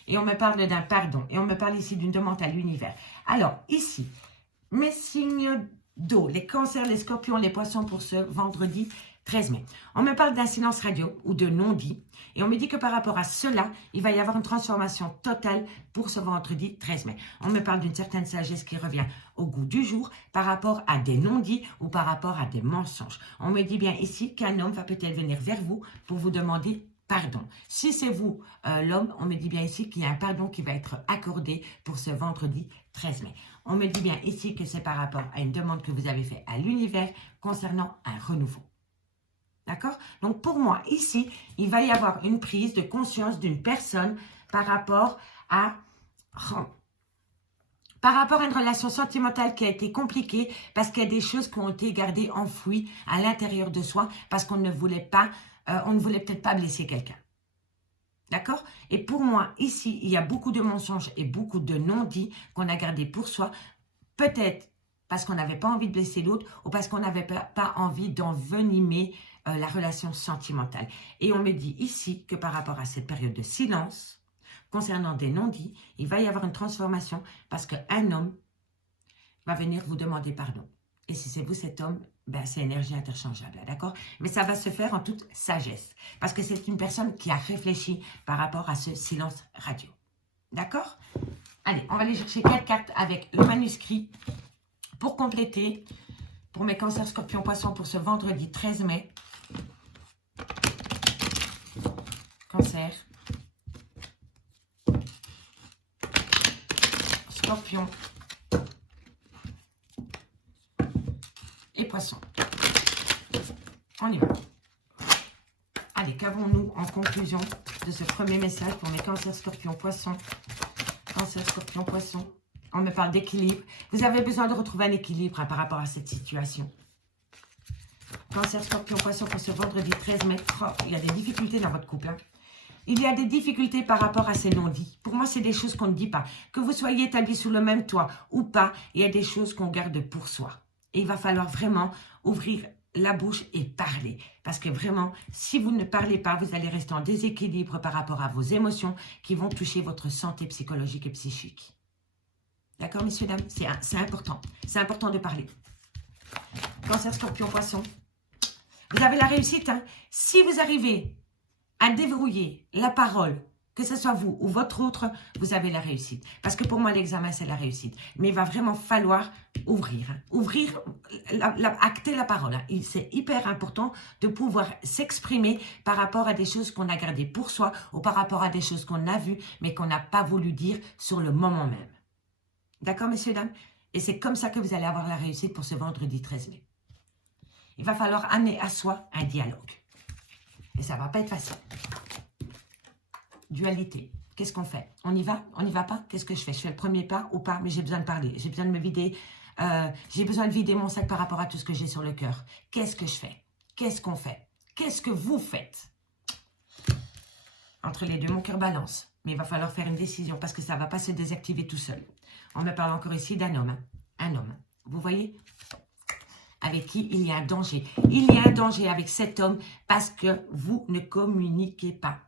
et on me parle d'un pardon. Et on me parle ici d'une demande à l'univers. Alors, ici, mes signes d'eau, les cancers, les scorpions, les poissons pour ce vendredi 13 mai. On me parle d'un silence radio ou de non-dit. Et on me dit que par rapport à cela, il va y avoir une transformation totale pour ce vendredi 13 mai. On me parle d'une certaine sagesse qui revient au goût du jour par rapport à des non-dits ou par rapport à des mensonges. On me dit bien ici qu'un homme va peut-être venir vers vous pour vous demander pardon. Si c'est vous, l'homme, on me dit bien ici qu'il y a un pardon qui va être accordé pour ce vendredi 13 mai. On me dit bien ici que c'est par rapport à une demande que vous avez faite à l'univers concernant un renouveau. D'accord? Donc, pour moi, ici, il va y avoir une prise de conscience d'une personne par rapport à une relation sentimentale qui a été compliquée parce qu'il y a des choses qui ont été gardées enfouies à l'intérieur de soi parce qu'on ne voulait pas, on ne voulait peut-être pas blesser quelqu'un. D'accord? Et pour moi, ici, il y a beaucoup de mensonges et beaucoup de non-dits qu'on a gardés pour soi. Peut-être parce qu'on n'avait pas envie de blesser l'autre ou parce qu'on n'avait pas envie d'envenimer la relation sentimentale. Et on me dit ici que par rapport à cette période de silence, concernant des non-dits, il va y avoir une transformation parce qu'un homme va venir vous demander pardon. Et si c'est vous cet homme, ben c'est énergie interchangeable, d'accord? Mais ça va se faire en toute sagesse parce que c'est une personne qui a réfléchi par rapport à ce silence radio. D'accord? Allez, on va aller chercher 4 cartes avec le manuscrit pour compléter pour mes cancers, scorpions, poissons pour ce vendredi 13 mai. Cancer, scorpion et poisson. On y va. Allez, qu'avons-nous en conclusion de ce premier message pour mes cancers, scorpions, poissons? Cancer, scorpion, poisson. On me parle d'équilibre. Vous avez besoin de retrouver un équilibre par rapport à cette situation. Cancer, scorpion, poisson pour ce vendredi 13 mai. Oh, il y a des difficultés dans votre couple. Hein. Il y a des difficultés par rapport à ces non-dits. Pour moi, c'est des choses qu'on ne dit pas. Que vous soyez établis sous le même toit ou pas, il y a des choses qu'on garde pour soi. Et il va falloir vraiment ouvrir la bouche et parlez. Parce que vraiment, si vous ne parlez pas, vous allez rester en déséquilibre par rapport à vos émotions qui vont toucher votre santé psychologique et psychique. D'accord, messieurs, dames? C'est important. C'est important de parler. Cancer, Scorpion, Poisson. Vous avez la réussite. Hein? Si vous arrivez à déverrouiller la parole, que ce soit vous ou votre autre, vous avez la réussite. Parce que pour moi, l'examen, c'est la réussite. Mais il va vraiment falloir ouvrir. Hein. Ouvrir, acter la parole. Hein. C'est hyper important de pouvoir s'exprimer par rapport à des choses qu'on a gardées pour soi ou par rapport à des choses qu'on a vues, mais qu'on n'a pas voulu dire sur le moment même. D'accord, messieurs, dames? Et c'est comme ça que vous allez avoir la réussite pour ce vendredi 13 mai. Il va falloir amener à soi un dialogue. Et ça ne va pas être facile. Dualité. Qu'est-ce qu'on fait? On y va? On n'y va pas? Qu'est-ce que je fais? Je fais le premier pas ou pas? Mais j'ai besoin de parler. J'ai besoin de me vider. J'ai besoin de vider mon sac par rapport à tout ce que j'ai sur le cœur. Qu'est-ce que je fais? Qu'est-ce qu'on fait? Qu'est-ce que vous faites? Entre les deux, mon cœur balance. Mais il va falloir faire une décision parce que ça ne va pas se désactiver tout seul. On me parle encore ici d'un homme. Hein. Un homme. Vous voyez? Avec qui il y a un danger. Il y a un danger avec cet homme parce que vous ne communiquez pas.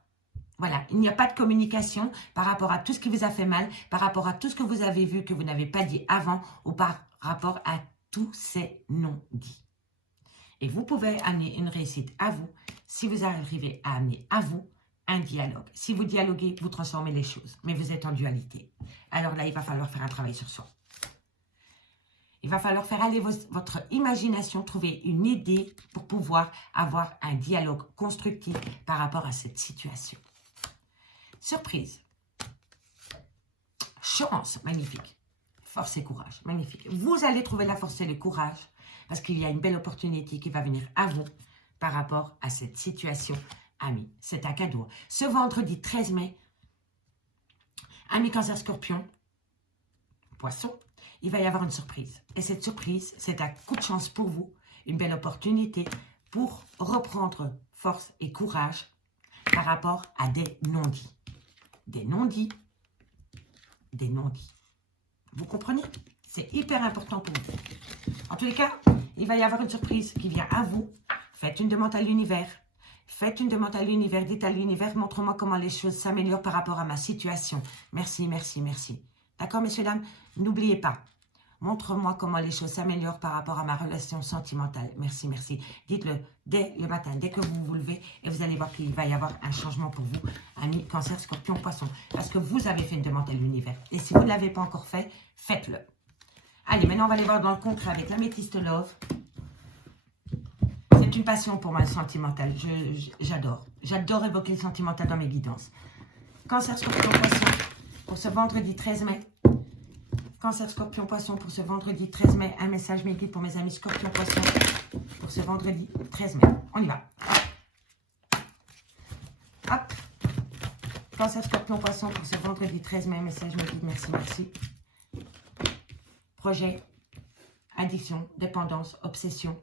Voilà, il n'y a pas de communication par rapport à tout ce qui vous a fait mal, par rapport à tout ce que vous avez vu que vous n'avez pas dit avant ou par rapport à tous ces non-dits. Et vous pouvez amener une réussite à vous si vous arrivez à amener à vous un dialogue. Si vous dialoguez, vous transformez les choses, mais vous êtes en dualité. Alors là, il va falloir faire un travail sur soi. Il va falloir faire aller votre imagination, trouver une idée pour pouvoir avoir un dialogue constructif par rapport à cette situation. Surprise. Chance, magnifique. Force et courage, magnifique. Vous allez trouver la force et le courage parce qu'il y a une belle opportunité qui va venir à vous par rapport à cette situation, amis. C'est un cadeau. Ce vendredi 13 mai, amis Cancer, Scorpion, Poisson, il va y avoir une surprise. Et cette surprise, c'est un coup de chance pour vous, une belle opportunité pour reprendre force et courage par rapport à des non-dits. Des non-dits, des non-dits. Vous comprenez? C'est hyper important pour vous. En tous les cas, il va y avoir une surprise qui vient à vous. Faites une demande à l'univers. Faites une demande à l'univers. Dites à l'univers, montre-moi comment les choses s'améliorent par rapport à ma situation. Merci, merci, merci. D'accord, messieurs, dames? N'oubliez pas. Montre-moi comment les choses s'améliorent par rapport à ma relation sentimentale. Merci, merci. Dites-le dès le matin, dès que vous vous levez, et vous allez voir qu'il va y avoir un changement pour vous, amis Cancer, Scorpion, Poisson. Parce que vous avez fait une demande à l'univers. Et si vous ne l'avez pas encore fait, faites-le. Allez, maintenant, on va aller voir dans le concret avec l'améthyste Love. C'est une passion pour moi, le sentimental. J'adore. J'adore évoquer le sentimental dans mes guidances. Cancer, Scorpion, Poisson, pour ce vendredi 13 mai. Cancer, Scorpion, Poisson, pour ce vendredi 13 mai. Un message mes guides pour mes amis Scorpion, Poisson, pour ce vendredi 13 mai. On y va. Hop. Cancer, Scorpion, Poisson, pour ce vendredi 13 mai. Message mes guides, merci, merci. Projet, addiction, dépendance, obsession.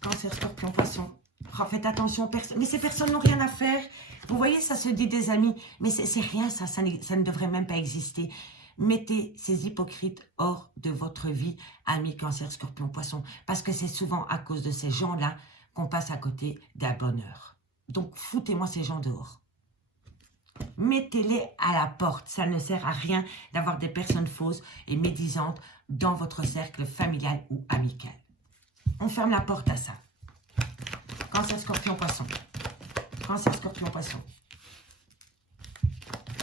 Cancer, Scorpion, Poisson. Oh, faites attention, mais ces personnes n'ont rien à faire. Vous voyez, ça se dit des amis, mais c'est rien, ça ne devrait même pas exister. Mettez ces hypocrites hors de votre vie, amis Cancer, Scorpion, Poisson, parce que c'est souvent à cause de ces gens-là qu'on passe à côté d'un bonheur. Donc, foutez-moi ces gens dehors. Mettez-les à la porte. Ça ne sert à rien d'avoir des personnes fausses et médisantes dans votre cercle familial ou amical. On ferme la porte à ça. Cancer, Scorpion, Poisson. Cancer, Scorpion, Poisson.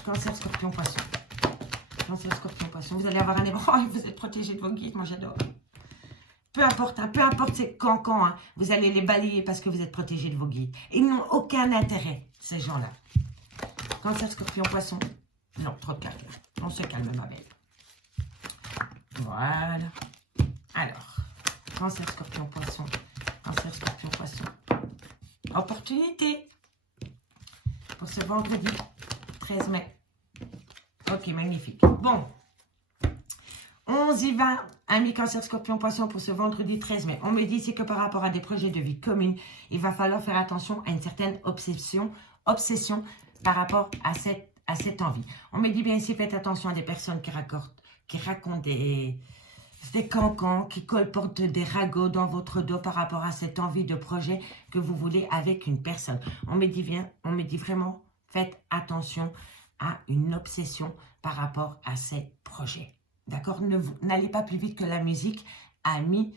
Cancer, Scorpion, Poisson. Cancer, Scorpion, Poisson. Vous allez avoir un événement. Oh, vous êtes protégé de vos guides. Moi, j'adore. Peu importe, hein, peu importe c'est quand, hein, vous allez les balayer parce que vous êtes protégé de vos guides. Ils n'ont aucun intérêt, ces gens-là. Cancer, Scorpion, Poisson. Non, trop de cartes. On se calme, ma belle. Voilà. Alors, Cancer, Scorpion, Poisson. Cancer, Scorpion, Poisson. Opportunité pour ce vendredi 13 mai. Ok, magnifique. Bon, on y va, amis Cancer, Scorpion, Poisson, pour ce vendredi 13 mai. On me dit ici que par rapport à des projets de vie communs, il va falloir faire attention à une certaine obsession par rapport à cette envie. On me dit bien ici, faites attention à des personnes qui racontent des... des cancans qui colportent des ragots dans votre dos par rapport à cette envie de projet que vous voulez avec une personne. On me dit vraiment, faites attention à une obsession par rapport à ces projets. D'accord? N'allez pas plus vite que la musique, amis.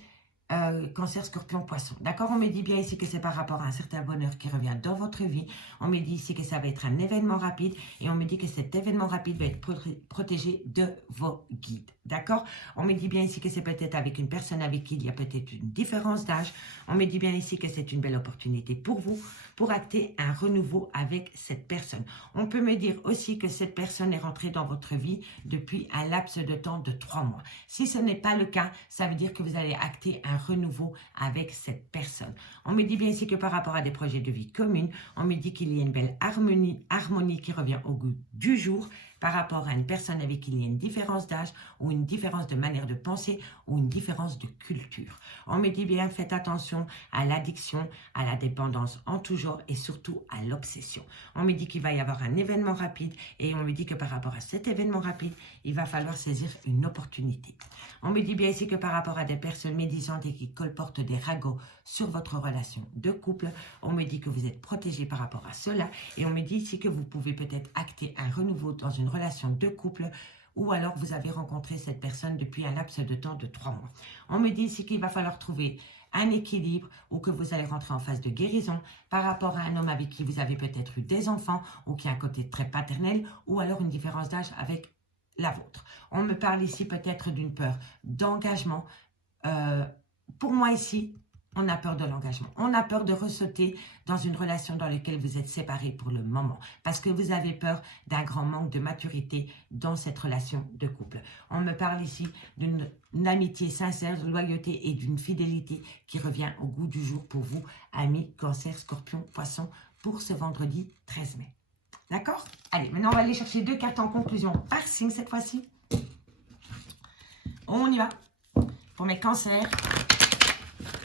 Cancer, Scorpion, Poisson. D'accord? On me dit bien ici que c'est par rapport à un certain bonheur qui revient dans votre vie. On me dit ici que ça va être un événement rapide et on me dit que cet événement rapide va être protégé de vos guides. D'accord? On me dit bien ici que c'est peut-être avec une personne avec qui il y a peut-être une différence d'âge. On me dit bien ici que c'est une belle opportunité pour vous pour acter un renouveau avec cette personne. On peut me dire aussi que cette personne est rentrée dans votre vie depuis un laps de temps de 3 mois. Si ce n'est pas le cas, ça veut dire que vous allez acter un renouveau avec cette personne. On me dit bien ici que par rapport à des projets de vie communs, on me dit qu'il y a une belle harmonie qui revient au goût du jour par rapport à une personne avec qui il y a une différence d'âge ou une différence de manière de penser ou une différence de culture. On me dit bien, faites attention à l'addiction, à la dépendance en tout genre et surtout à l'obsession. On me dit qu'il va y avoir un événement rapide et on me dit que par rapport à cet événement rapide, il va falloir saisir une opportunité. On me dit bien ici que par rapport à des personnes médisantes et qui colportent des ragots sur votre relation de couple, on me dit que vous êtes protégé par rapport à cela et on me dit ici que vous pouvez peut-être acter un renouveau dans une relation de couple ou alors vous avez rencontré cette personne depuis un laps de temps de 3 mois. On me dit ici qu'il va falloir trouver un équilibre ou que vous allez rentrer en phase de guérison par rapport à un homme avec qui vous avez peut-être eu des enfants ou qui a un côté très paternel ou alors une différence d'âge avec la vôtre. On me parle ici peut-être d'une peur d'engagement. Pour moi ici, on a peur de l'engagement. On a peur de ressauter dans une relation dans laquelle vous êtes séparés pour le moment. Parce que vous avez peur d'un grand manque de maturité dans cette relation de couple. On me parle ici d'une amitié sincère, de loyauté et d'une fidélité qui revient au goût du jour pour vous, amis, Cancer, Scorpion, Poisson, pour ce vendredi 13 mai. D'accord? Allez, maintenant on va aller chercher 2 cartes en conclusion par signe cette fois-ci. On y va. Pour mes cancers.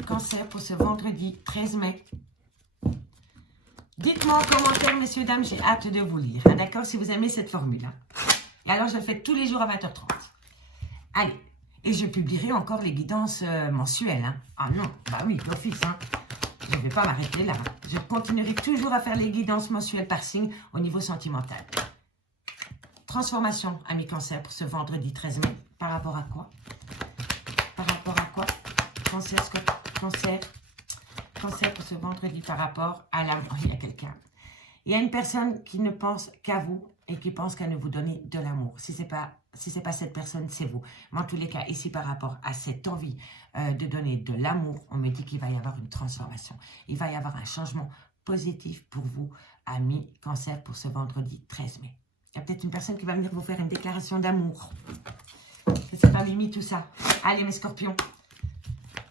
Cancer pour ce vendredi 13 mai. Dites-moi en commentaire, messieurs, dames, j'ai hâte de vous lire. Hein, d'accord? Si vous aimez cette formule. Hein. Et alors, je le fais tous les jours à 20h30. Allez. Et je publierai encore les guidances mensuelles. Hein. Ah non, bah oui, d'office. Hein. Je ne vais pas m'arrêter là. Je continuerai toujours à faire les guidances mensuelles par signe au niveau sentimental. Transformation, amis Cancer, pour ce vendredi 13 mai. Par rapport à quoi? Par rapport à quoi? Cancer pour ce vendredi par rapport à l'amour. Il y a quelqu'un. Il y a une personne qui ne pense qu'à vous et qui pense qu'à ne vous donner de l'amour. Si c'est pas cette personne, c'est vous. Mais en tous les cas, ici par rapport à cette envie de donner de l'amour, on me dit qu'il va y avoir une transformation. Il va y avoir un changement positif pour vous, amis Cancer, pour ce vendredi 13 mai. Il y a peut-être une personne qui va venir vous faire une déclaration d'amour. C'est pas Mimi tout ça. Allez mes scorpions.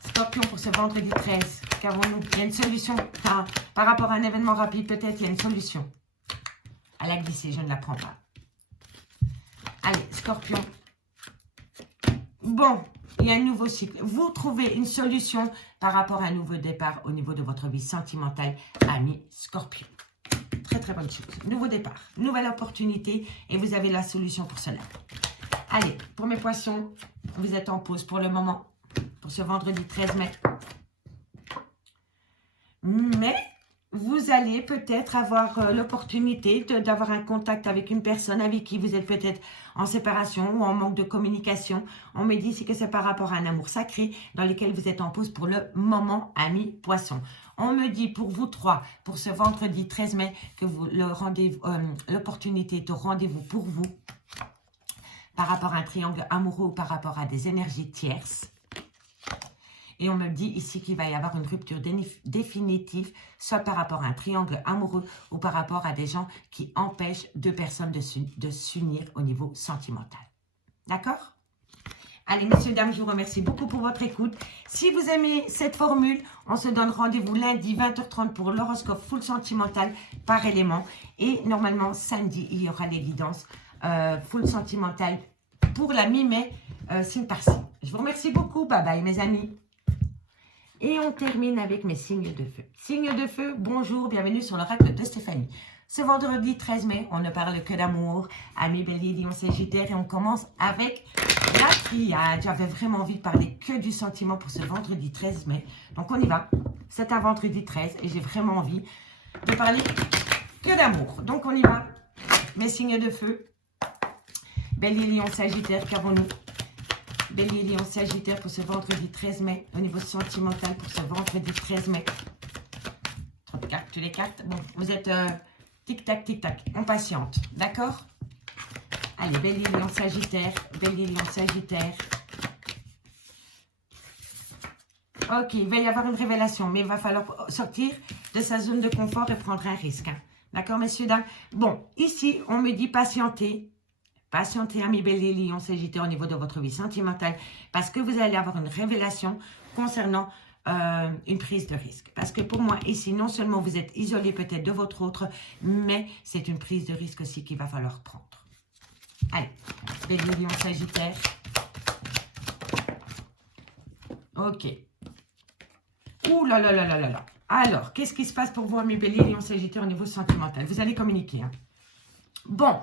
Scorpion pour ce vendredi 13. Qu'avons-nous? Il y a une solution. Enfin, par rapport à un événement rapide, peut-être il y a une solution. À la glisser, je ne la prends pas. Allez, Scorpion. Bon, il y a un nouveau cycle. Vous trouvez une solution par rapport à un nouveau départ au niveau de votre vie sentimentale, ami Scorpion. Très, très bonne chose. Nouveau départ, nouvelle opportunité et vous avez la solution pour cela. Allez, pour mes poissons, vous êtes en pause pour le moment. Pour ce vendredi 13 mai. Mais vous allez peut-être avoir l'opportunité d'avoir un contact avec une personne avec qui vous êtes peut-être en séparation ou en manque de communication. On me dit ici que c'est par rapport à un amour sacré dans lequel vous êtes en pause pour le moment, amis poissons. On me dit pour vous trois, pour ce vendredi 13 mai, que l'opportunité est au rendez-vous pour vous par rapport à un triangle amoureux ou par rapport à des énergies tierces. Et on me dit ici qu'il va y avoir une rupture définitive, soit par rapport à un triangle amoureux ou par rapport à des gens qui empêchent 2 personnes de s'unir au niveau sentimental. D'accord? Allez, messieurs, dames, je vous remercie beaucoup pour votre écoute. Si vous aimez cette formule, on se donne rendez-vous lundi 20h30 pour l'horoscope full sentimental par élément. Et normalement, samedi, il y aura les guidances full sentimental pour la mi-mai, signe par signe. Je vous remercie beaucoup. Bye bye, mes amis. Et on termine avec mes signes de feu. Signes de feu, bonjour, bienvenue sur l'oracle de Stéphanie. Ce vendredi 13 mai, on ne parle que d'amour. Amis Bélier, Lion, Sagittaire et on commence avec La triade, j'avais vraiment envie de parler que du sentiment pour ce vendredi 13 mai. Donc on y va. C'est un vendredi 13 et j'ai vraiment envie de parler que d'amour. Donc on y va. Mes signes de feu. Bélier, Lion, Sagittaire, qu'avons-nous? Bélier, Lion, Sagittaire pour ce vendredi 13 mai. Au niveau sentimental pour ce vendredi 13 mai. 34, tu les cartes. Bon, vous êtes tic-tac, tic-tac. On patiente. D'accord? Allez, Bélier, Lion, Sagittaire. Bélier, Lion, Sagittaire. Ok, il va y avoir une révélation, mais il va falloir sortir de sa zone de confort et prendre un risque. Hein. D'accord, messieurs, dames? Bon, ici, on me dit patienter. Patientez, amis Bélier, Lion, Sagittaire, au niveau de votre vie sentimentale, parce que vous allez avoir une révélation concernant une prise de risque. Parce que pour moi, ici, non seulement vous êtes isolé peut-être de votre autre, mais c'est une prise de risque aussi qu'il va falloir prendre. Allez, Bélier, Lion, Sagittaire. Ok. Ouh là là là là là là. Alors, qu'est-ce qui se passe pour vous, amis Bélier, Lion, Sagittaire, au niveau sentimental? Vous allez communiquer. Hein. Bon.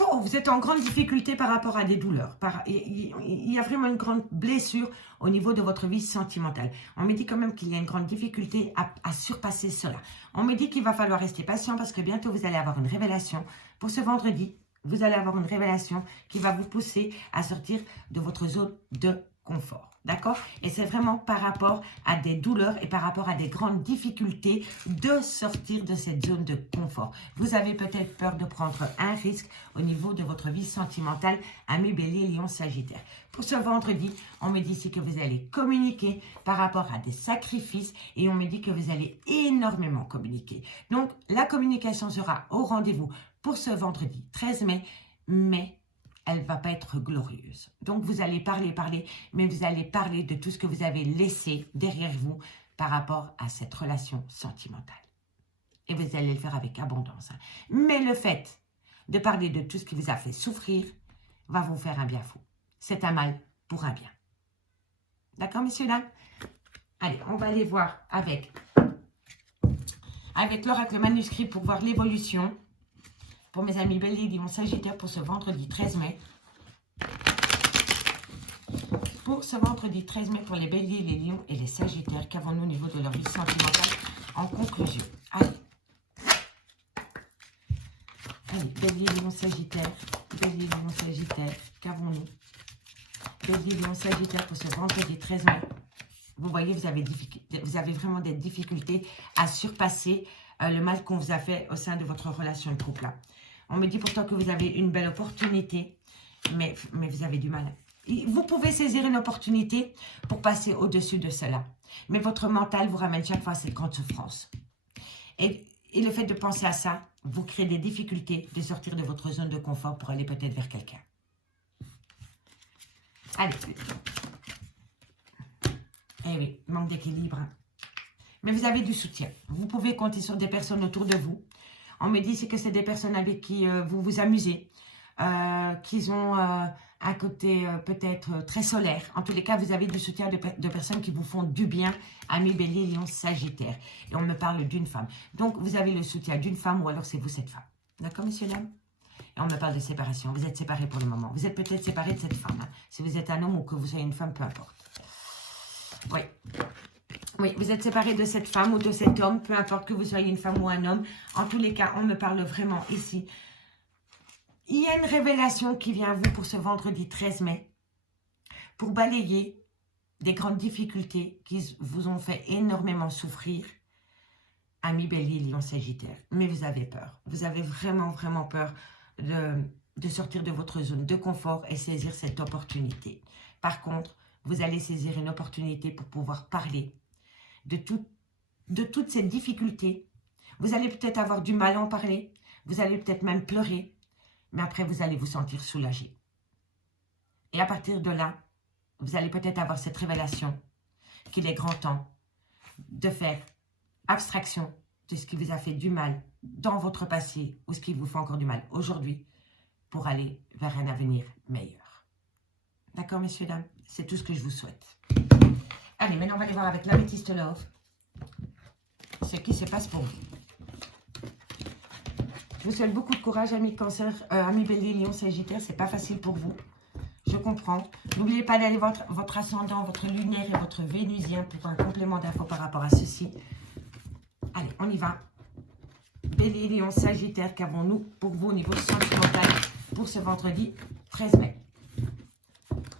Oh, vous êtes en grande difficulté par rapport à des douleurs. Il y a vraiment une grande blessure au niveau de votre vie sentimentale. On me dit quand même qu'il y a une grande difficulté à surpasser cela. On me dit qu'il va falloir rester patient parce que bientôt vous allez avoir une révélation. Pour ce vendredi, vous allez avoir une révélation qui va vous pousser à sortir de votre zone de confort. D'accord? Et c'est vraiment par rapport à des douleurs et par rapport à des grandes difficultés de sortir de cette zone de confort. Vous avez peut-être peur de prendre un risque au niveau de votre vie sentimentale, amis Bélier, Lion, Sagittaire. Pour ce vendredi, on me dit ici que vous allez communiquer par rapport à des sacrifices et on me dit que vous allez énormément communiquer. Donc, la communication sera au rendez-vous pour ce vendredi 13 mai, mais elle ne va pas être glorieuse. Donc, vous allez parler, mais vous allez parler de tout ce que vous avez laissé derrière vous par rapport à cette relation sentimentale. Et vous allez le faire avec abondance. Hein. Mais le fait de parler de tout ce qui vous a fait souffrir va vous faire un bien fou. C'est un mal pour un bien. D'accord, messieurs, dames? Allez, on va aller voir avec l'oracle manuscrit pour voir l'évolution. Pour mes amis Bélier, Lion, Sagittaire, pour ce vendredi 13 mai. Pour ce vendredi 13 mai, pour les Béliers, les Lions et les Sagittaires, qu'avons-nous au niveau de leur vie sentimentale en conclusion? Allez. Allez, Bélier, Lion, Sagittaire. Bélier, Lion, Sagittaire, qu'avons-nous? Bélier, Lion, Sagittaire, pour ce vendredi 13 mai. Vous voyez, vous avez vraiment des difficultés à surpasser le mal qu'on vous a fait au sein de votre relation de couple. On me dit pourtant que vous avez une belle opportunité, mais vous avez du mal. Vous pouvez saisir une opportunité pour passer au-dessus de cela. Mais votre mental vous ramène chaque fois à cette grande souffrance. Et le fait de penser à ça, vous crée des difficultés de sortir de votre zone de confort pour aller peut-être vers quelqu'un. Allez. Eh oui, manque d'équilibre. Mais vous avez du soutien. Vous pouvez compter sur des personnes autour de vous. On me dit que c'est des personnes avec qui vous vous amusez, qui ont un côté peut-être très solaire. En tous les cas, vous avez du soutien de personnes qui vous font du bien, amis Bélier, Lion, Sagittaire. Et on me parle d'une femme. Donc, vous avez le soutien d'une femme ou alors c'est vous cette femme. D'accord, messieurs, dames? Et on me parle de séparation. Vous êtes séparés pour le moment. Vous êtes peut-être séparés de cette femme. Hein. Si vous êtes un homme ou que vous soyez une femme, peu importe. Oui. Oui, vous êtes séparés de cette femme ou de cet homme, peu importe que vous soyez une femme ou un homme. En tous les cas, on me parle vraiment ici. Il y a une révélation qui vient à vous pour ce vendredi 13 mai, pour balayer des grandes difficultés qui vous ont fait énormément souffrir, amis Bélier, Lion, Sagittaire. Mais vous avez peur. Vous avez vraiment, vraiment peur de sortir de votre zone de confort et saisir cette opportunité. Par contre, vous allez saisir une opportunité pour pouvoir parler de toutes ces difficultés. Vous allez peut-être avoir du mal à en parler. Vous allez peut-être même pleurer. Mais après, vous allez vous sentir soulagé. Et à partir de là, vous allez peut-être avoir cette révélation qu'il est grand temps de faire abstraction de ce qui vous a fait du mal dans votre passé ou ce qui vous fait encore du mal aujourd'hui pour aller vers un avenir meilleur. D'accord, messieurs, dames? C'est tout ce que je vous souhaite. Allez, maintenant, on va aller voir avec l'Améthyste Love ce qui se passe pour vous. Je vous souhaite beaucoup de courage, amis Cancer, amis Bélier, Lion, Sagittaire. C'est pas facile pour vous. je comprends. N'oubliez pas d'aller voir votre ascendant, votre lunaire et votre vénusien pour un complément d'infos par rapport à ceci. Allez, on y va. Bélier, Lion, Sagittaire, qu'avons-nous pour vous au niveau sentimental pour ce vendredi 13 mai?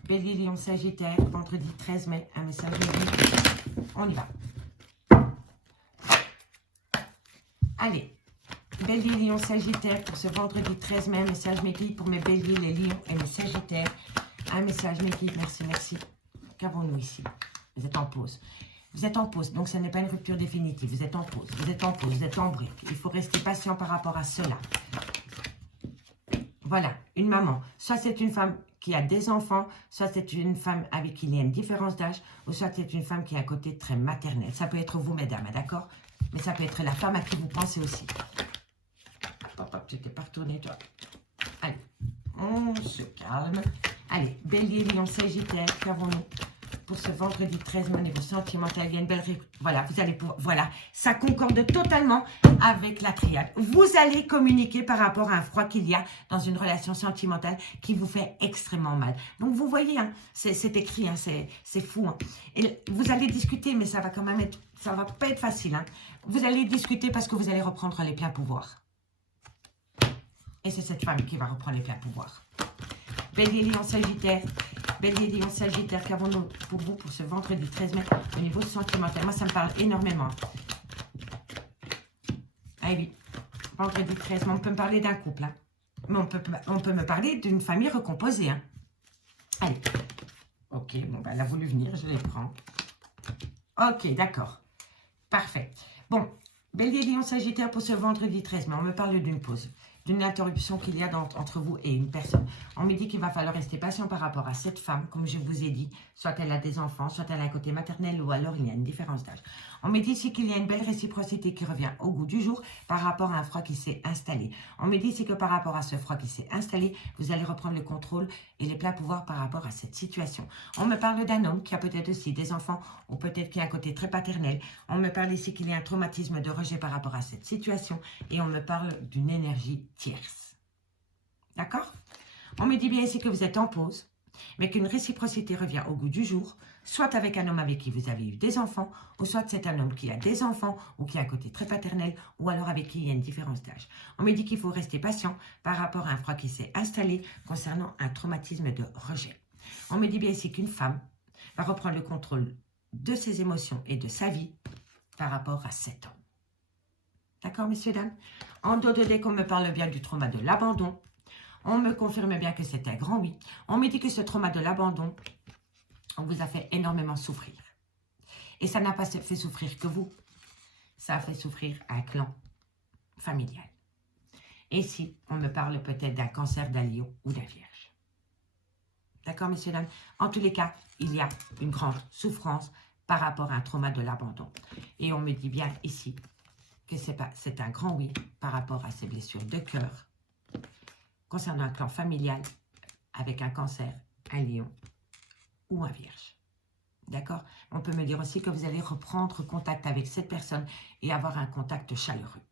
Bélier, Lion, Sagittaire, vendredi 13 mai, un message Bélier. On y va. Allez, Bélier, Lion, Sagittaire, pour ce vendredi 13 mai, un message Méguide pour mes Béliers, les Lions et les Sagittaires. Un message Méguide, merci, merci. Qu'avons-nous ici? Vous êtes en pause. Vous êtes en pause, donc ce n'est pas une rupture définitive. Vous êtes en pause, vous êtes en pause, vous êtes en break. Il faut rester patient par rapport à cela. Voilà, une maman. Soit c'est une femme qui a des enfants, soit c'est une femme avec qui il y a une différence d'âge, ou soit c'est une femme qui a un côté très maternel. Ça peut être vous, mesdames, d'accord? Mais ça peut être la femme à qui vous pensez aussi. Papa, tu t'es pas retourné, toi. Allez, on se calme. Allez, Bélier, Lion, Sagittaire, qu'avons-nous pour ce vendredi 13 mai au niveau sentimental? Il y a une belle... Voilà, vous allez pouvoir... Voilà, ça concorde totalement avec la triade. Vous allez communiquer par rapport à un froid qu'il y a dans une relation sentimentale qui vous fait extrêmement mal. Donc, vous voyez, hein, c'est écrit, hein, c'est fou. Hein. Et vous allez discuter, mais ça va quand même être... Ça va pas être facile. Hein. Vous allez discuter parce que vous allez reprendre les pleins pouvoirs. Et c'est cette femme qui va reprendre les pleins pouvoirs. Bélier, Lion, Sagittaire. Bélier, Lion, Sagittaire, qu'avons-nous pour vous pour ce vendredi 13 mai au niveau sentimental? Moi, ça me parle énormément. Ah oui, vendredi 13 mai, on peut me parler d'un couple. Hein. Mais on peut me parler d'une famille recomposée. Hein. Allez. Ok, bon, bah, elle a voulu venir, je les prends. Ok, d'accord. Parfait. Bon, Bélier, Lion, Sagittaire pour ce vendredi 13 mai. On me parle d'une pause, d'une interruption qu'il y a entre vous et une personne. On me dit qu'il va falloir rester patient par rapport à cette femme, comme je vous ai dit. Soit elle a des enfants, soit elle a un côté maternel, ou alors il y a une différence d'âge. On me dit ici qu'il y a une belle réciprocité qui revient au goût du jour par rapport à un froid qui s'est installé. On me dit ici que par rapport à ce froid qui s'est installé, vous allez reprendre le contrôle et les pleins pouvoirs par rapport à cette situation. On me parle d'un homme qui a peut-être aussi des enfants, ou peut-être qui a un côté très paternel. On me parle ici qu'il y a un traumatisme de rejet par rapport à cette situation, et on me parle d'une énergie tierce. D'accord? On me dit bien ici que vous êtes en pause, mais qu'une réciprocité revient au goût du jour, soit avec un homme avec qui vous avez eu des enfants, ou soit c'est un homme qui a des enfants, ou qui a un côté très paternel, ou alors avec qui il y a une différence d'âge. On me dit qu'il faut rester patient par rapport à un froid qui s'est installé concernant un traumatisme de rejet. On me dit bien ici qu'une femme va reprendre le contrôle de ses émotions et de sa vie par rapport à cet homme. D'accord, messieurs, dames? En dos de deck, on me parle bien du trauma de l'abandon. On me confirme bien que c'est un grand oui. On me dit que ce trauma de l'abandon, on vous a fait énormément souffrir. Et ça n'a pas fait souffrir que vous. Ça a fait souffrir un clan familial. Et ici, on me parle peut-être d'un cancer d'un lion ou d'un vierge. D'accord, messieurs, dames? En tous les cas, il y a une grande souffrance par rapport à un trauma de l'abandon. Et on me dit bien ici que c'est un grand oui par rapport à ces blessures de cœur concernant un clan familial avec un cancer, un lion ou un vierge. D'accord? On peut me dire aussi que vous allez reprendre contact avec cette personne et avoir un contact chaleureux.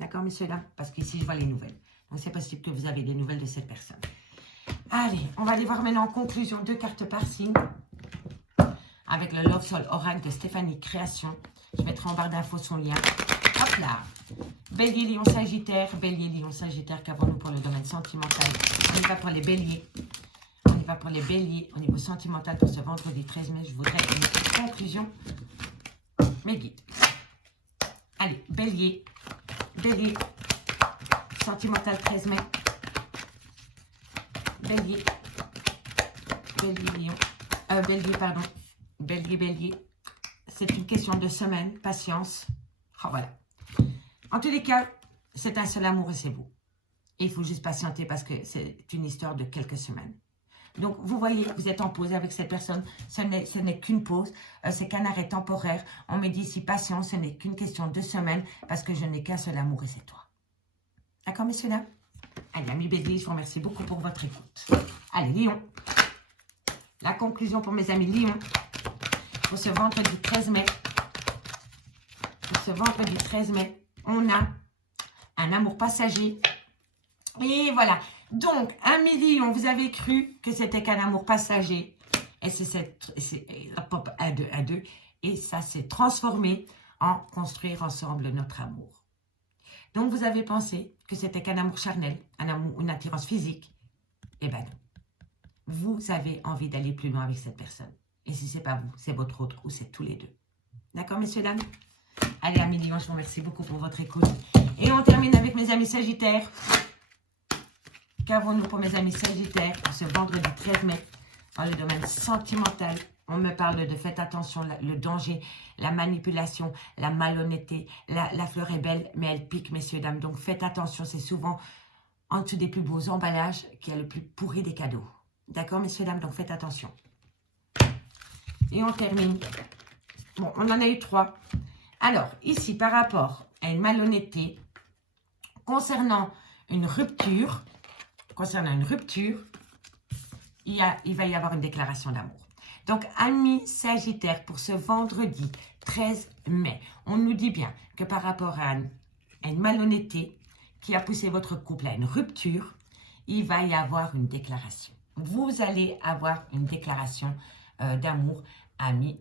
D'accord, messieurs, dames? Parce qu'ici, je vois les nouvelles. Donc, c'est possible que vous avez des nouvelles de cette personne. Allez, on va aller voir maintenant en conclusion 2 cartes par signe avec le Love Soul Oracle de Stéphanie Création. Je mettrai en barre d'infos son lien. Hop là! Bélier, Lion, Sagittaire. Bélier, Lion, Sagittaire. Qu'avons-nous pour le domaine sentimental? On y va pour les béliers. On y va pour les béliers au niveau sentimental pour ce vendredi 13 mai. Je voudrais une petite conclusion. Mes guides. Allez, bélier. Bélier. Sentimental 13 mai. Bélier. Bélier, Lion. Bélier, pardon. Bélier, bélier. C'est une question de semaine. Patience. Oh, voilà. En tous les cas, c'est un seul amour et c'est beau. Et il faut juste patienter parce que c'est une histoire de quelques semaines. Donc, vous voyez, vous êtes en pause avec cette personne. Ce n'est qu'une pause. C'est qu'un arrêt temporaire. On me dit ici, patience, ce n'est qu'une question de semaines parce que je n'ai qu'un seul amour et c'est toi. D'accord, messieurs, dames? Allez, amis béliers, je vous remercie beaucoup pour votre écoute. Allez, Lion. La conclusion pour mes amis Lion. Pour ce vendredi 13 mai. Pour ce vendredi 13 mai, on a un amour passager. Et voilà, Donc, 1 million, vous avez cru que c'était qu'un amour passager. Et c'est à deux. Et ça s'est transformé en construire ensemble notre amour. Donc, vous avez pensé que c'était qu'un amour charnel, un amour, une attirance physique. Eh bien non. Vous avez envie d'aller plus loin avec cette personne. Et si ce n'est pas vous, c'est votre autre ou c'est tous les deux. D'accord, messieurs, dames? Allez, 1 million, je vous remercie beaucoup pour votre écoute. Et on termine avec mes amis Sagittaires. Qu'avons-nous pour mes amis Sagittaires pour ce vendredi 13 mai dans le domaine sentimental? On me parle de faites attention, le danger, la manipulation, la malhonnêteté. La fleur est belle, mais elle pique, messieurs, dames. Donc faites attention, c'est souvent en dessous des plus beaux emballages qu'il y a le plus pourri des cadeaux. D'accord, messieurs, dames? Donc faites attention. Et on termine. Bon, on en a eu 3. Alors, ici, par rapport à une malhonnêteté, concernant une rupture, il va y avoir une déclaration d'amour. Donc, amis Sagittaire, pour ce vendredi 13 mai, on nous dit bien que par rapport à une malhonnêteté qui a poussé votre couple à une rupture, il va y avoir une déclaration. Vous allez avoir une déclaration d'amour, amis